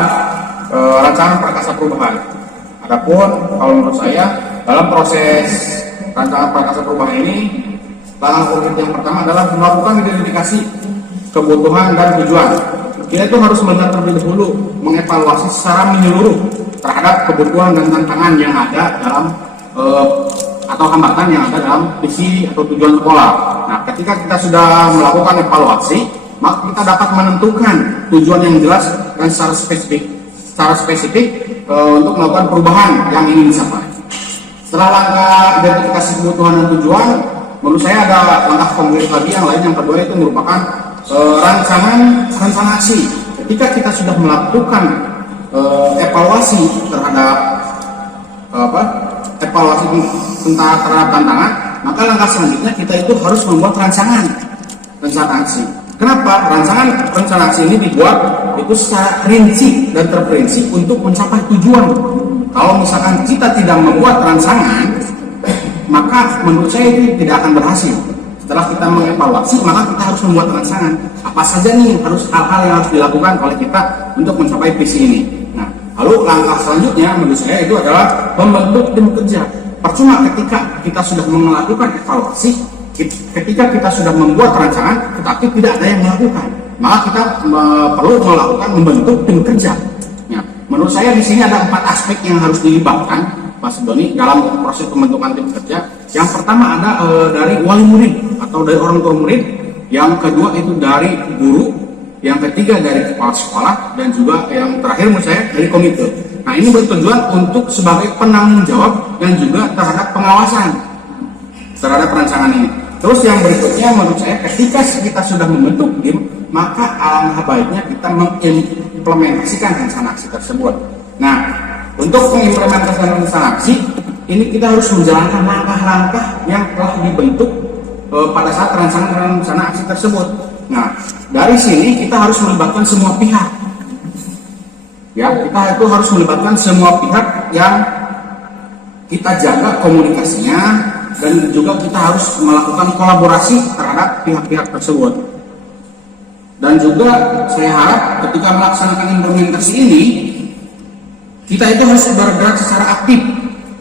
rancangan prakarsa perubahan. Adapun kalau menurut saya dalam proses rancangan prakarsa perubahan ini, langkah konkret yang pertama adalah melakukan identifikasi kebutuhan dan tujuan. Kita itu harus melihat terlebih dahulu, mengevaluasi secara menyeluruh terhadap kebutuhan dan tantangan yang ada dalam atau hambatan yang ada dalam visi atau tujuan sekolah. Nah, ketika kita sudah melakukan evaluasi, maka kita dapat menentukan tujuan yang jelas dan secara spesifik untuk melakukan perubahan yang ingin dicapai. Setelah langkah identifikasi kebutuhan dan tujuan, menurut saya ada langkah konkret lagi yang lain. Yang kedua itu merupakan rancangan aksi. Ketika kita sudah melakukan evaluasi terhadap evaluasi terhadap tantangan, maka langkah selanjutnya kita itu harus membuat rancangan aksi. Kenapa? Rencana aksi ini dibuat itu secara rinci dan terperinci untuk mencapai tujuan. Kalau misalkan kita tidak membuat rancangan, maka menurut saya ini tidak akan berhasil. Setelah kita mengevaluasi, maka kita harus membuat rancangan. Apa saja nih hal-hal yang harus dilakukan oleh kita untuk mencapai visi ini. Nah, lalu langkah selanjutnya menurut saya itu adalah membentuk tim kerja. Percuma ketika kita sudah melakukan evaluasi, ketika kita sudah membuat rancangan, tetapi tidak ada yang melakukan, maka kita perlu melakukan membentuk tim kerja. Ya, menurut saya di sini ada 4 aspek yang harus dilibatkan, Mas Doni, dalam proses pembentukan tim kerja. Yang pertama ada dari wali murid atau dari orang tua murid, yang kedua itu dari guru, yang ketiga dari kepala sekolah, dan juga yang terakhir menurut saya dari komite. Nah, ini bertujuan untuk sebagai penanggung jawab dan juga terhadap pengawasan terhadap rancangan ini. Terus yang berikutnya menurut saya ketika kita sudah membentuk tim, maka alangkah baiknya kita mengimplementasikan rencana aksi tersebut. Nah, untuk mengimplementasikan rencana aksi ini kita harus menjalankan langkah-langkah yang telah dibentuk pada saat rencana aksi tersebut. Nah, dari sini kita harus melibatkan semua pihak. Ya, kita itu harus melibatkan semua pihak yang kita jaga komunikasinya, dan juga kita harus melakukan kolaborasi terhadap pihak-pihak tersebut. Dan juga saya harap ketika melaksanakan implementasi ini, kita itu harus bergerak secara aktif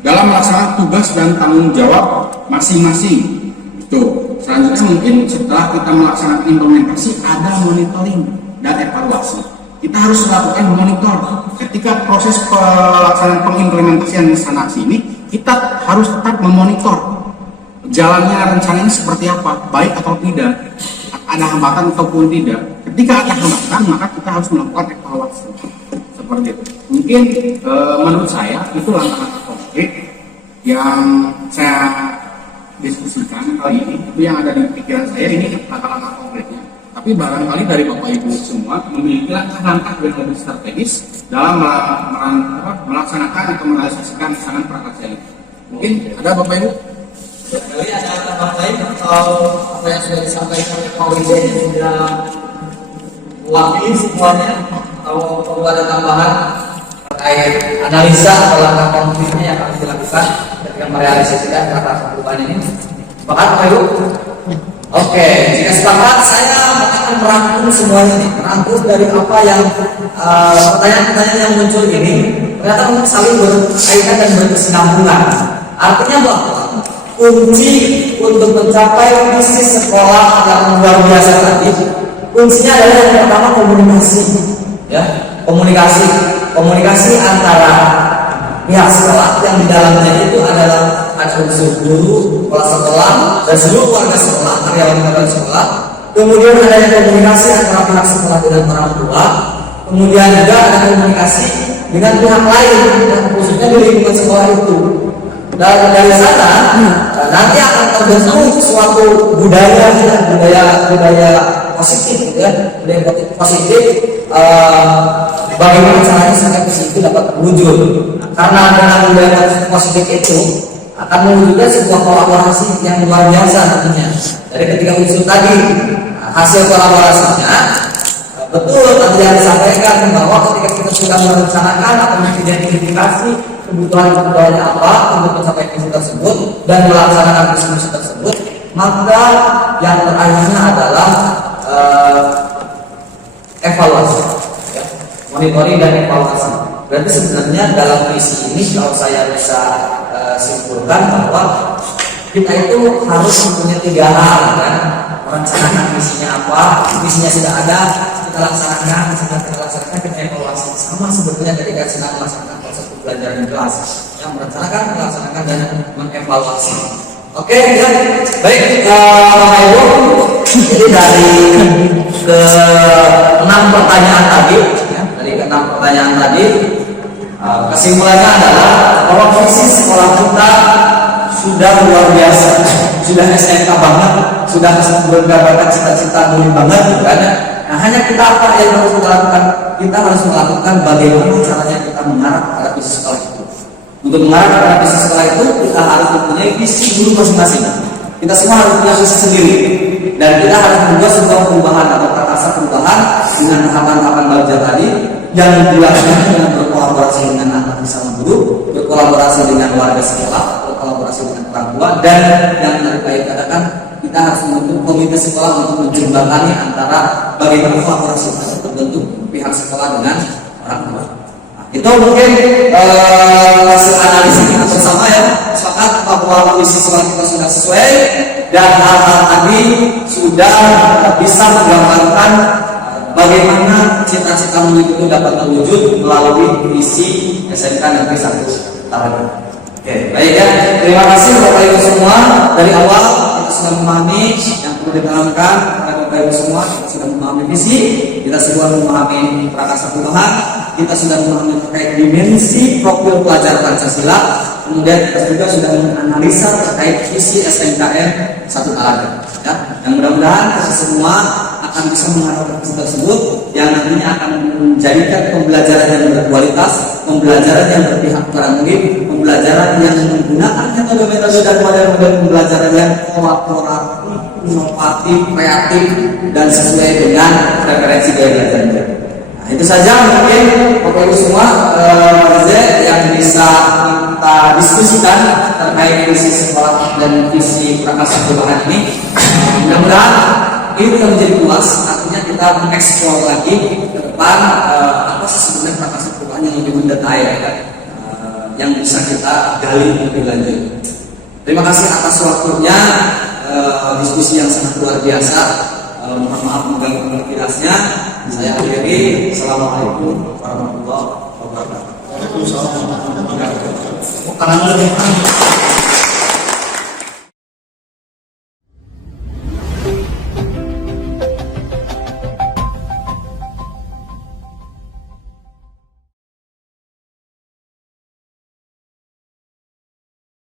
dalam melaksanakan tugas dan tanggung jawab masing-masing. Tuh, selanjutnya mungkin setelah kita melaksanakan implementasi ada monitoring dan evaluasi. Kita harus melakukan monitor ketika proses pelaksanaan pengimplementasian rencana aksi ini. Kita harus tetap memonitor jalannya rencana ini seperti apa, baik atau tidak, ada hambatan ataupun tidak. Ketika ada hambatan, maka kita harus melakukan evaluasi. seperti itu. Mungkin menurut saya itu langkah-langkah konkret yang saya diskusikan kali ini, itu yang ada di pikiran saya, ini langkah-langkah konkretnya. Tapi barangkali dari Bapak Ibu semua memiliki langkah-langkah yang lebih strategis dalam melaksanakan atau merealisasikan pesanan perangkat saya. Mungkin ada Bapak Ibu? Jadi ada tambahan lain atau apa yang sudah disampaikan oleh Pak Wijen yang sudah mewakili semuanya, atau perlu ada tambahan terkait analisa atau langkah konkretnya yang akan dilakukan ketika merealisasikan kata perubahan ini? Sepakat Pak Ibu? Oke, jika sepakat saya akan merangkum semuanya nih, merangkum dari apa yang pertanyaan-pertanyaan yang muncul ini ternyata saling berkaitan dan berkesinambungan. Artinya bahwa kunci untuk mencapai visi sekolah yang luar biasa tadi, kuncinya adalah yang pertama komunikasi, ya, komunikasi antara pihak sekolah yang di dalamnya itu adalah ada unsur guru, kepala sekolah, dan seluruh warga sekolah, karyawan sekolah. Kemudian adanya komunikasi antara pihak sekolah dengan orang tua. Kemudian juga ada komunikasi dengan pihak lain, yang khususnya di lingkungan sekolah itu. Dan dari sana nanti akan terbentuk suatu budaya positif, ya, budaya positif. Bagaimana caranya sampai ke situ dapat terwujud? Karena dengan budaya positif itu akan mewujudkan sebuah kolaborasi yang luar biasa nantinya. Dari ketiga unsur tadi, hasil kolaborasinya betul tadi yang disampaikan bahwa ketika kita sudah merencanakan atau mengidentifikasi kebutuhan-kebutuhannya apa untuk mencapai visi tersebut dan melaksanakan visi tersebut, maka yang terakhirnya adalah evaluasi, ya, monitoring dan evaluasi. Berarti sebenarnya dalam visi ini kalau saya bisa simpulkan bahwa kita itu harus mempunyai 3 hal, kan? Merencanakan visinya apa, visinya sudah ada, kita laksanakan, kita evaluasi. Sama sebetulnya ketika sedang melaksanakan proses pembelajaran di kelas, yang merencanakan, melaksanakan dan mengevaluasi. Oke, ya, baik, Bapak Ibu. Jadi dari ke-6 pertanyaan tadi, ya, kesimpulannya adalah bahwa visi sekolah kita sudah luar biasa, sudah SMK banget, sudah menggambarkan cita-cita mulia banget, kan? Nah, hanya kita apa yang harus kita lakukan? Kita harus melakukan bagaimana caranya kita mengarah pada visi sekolah itu. Untuk mengarah pada visi sekolah itu, kita harus mempunyai visi guru masing-masing. Kita semua harus punya visi sendiri, dan kita harus membuat sebuah perubahan atau prakarsa perubahan dengan tahapan-tahapan belajar tadi yang dilakukan dengan berkolaborasi dengan anak bersama guru, berkolaborasi dengan warga sekolah, berkolaborasi dengan orang tua, dan yang tadi katakan kita harus membentuk komite sekolah untuk menjembatani antara bagaimana kolaborasi terbentuk pihak sekolah dengan orang tua. Nah, itu mungkin hasil analisis kita bersama, ya, sepakat bahwa visi sekolah kita sudah sesuai dan hal-hal tadi sudah bisa menggambarkan bagaimana cita-cita mulia itu dapat terwujud melalui visi SMK Negeri 1 Tarakan. Oke, baik, ya. Terima kasih Bapak Ibu semua. Dari awal kita sudah memahami yang perlu ditanamkan oleh Bapak Ibu semua. Kita sudah memahami visi, kita sudah memahami prakarsa perubahan, kita sudah memahami terkait dimensi profil pelajar Pancasila. Kemudian kita juga sudah menganalisa terkait visi SMKN 1 Tarakan. Ya, yang mudah-mudahan kita semua akan bisa mengharapkan visi tersebut yang nantinya akan menjadikan pembelajaran yang berkualitas, pembelajaran yang berpihak pada murid, pembelajaran yang menggunakan metode-metode dan model-model pembelajaran yang kolaboratif, inovatif, kreatif, dan sesuai dengan referensi gaya belajar. Nah, itu saja mungkin Bapak Ibu semua yang bisa kita diskusikan terkait visi sekolah dan visi prakarsa perubahan ini. Mudah-mudahan ini bisa menjadi luas, artinya kita mengeksplor lagi ke depan apa sih sebenarnya prakarsa perubahan yang lebih mendetail, ya, yang bisa kita gali lebih lanjut. Terima kasih atas waktunya, diskusi yang sangat luar biasa. Mohon maaf mengganggu aktivitasnya. Saya akhiri. Assalamualaikum warahmatullahi wabarakatuh. Waalaikumsalam warahmatullahi wabarakatuh.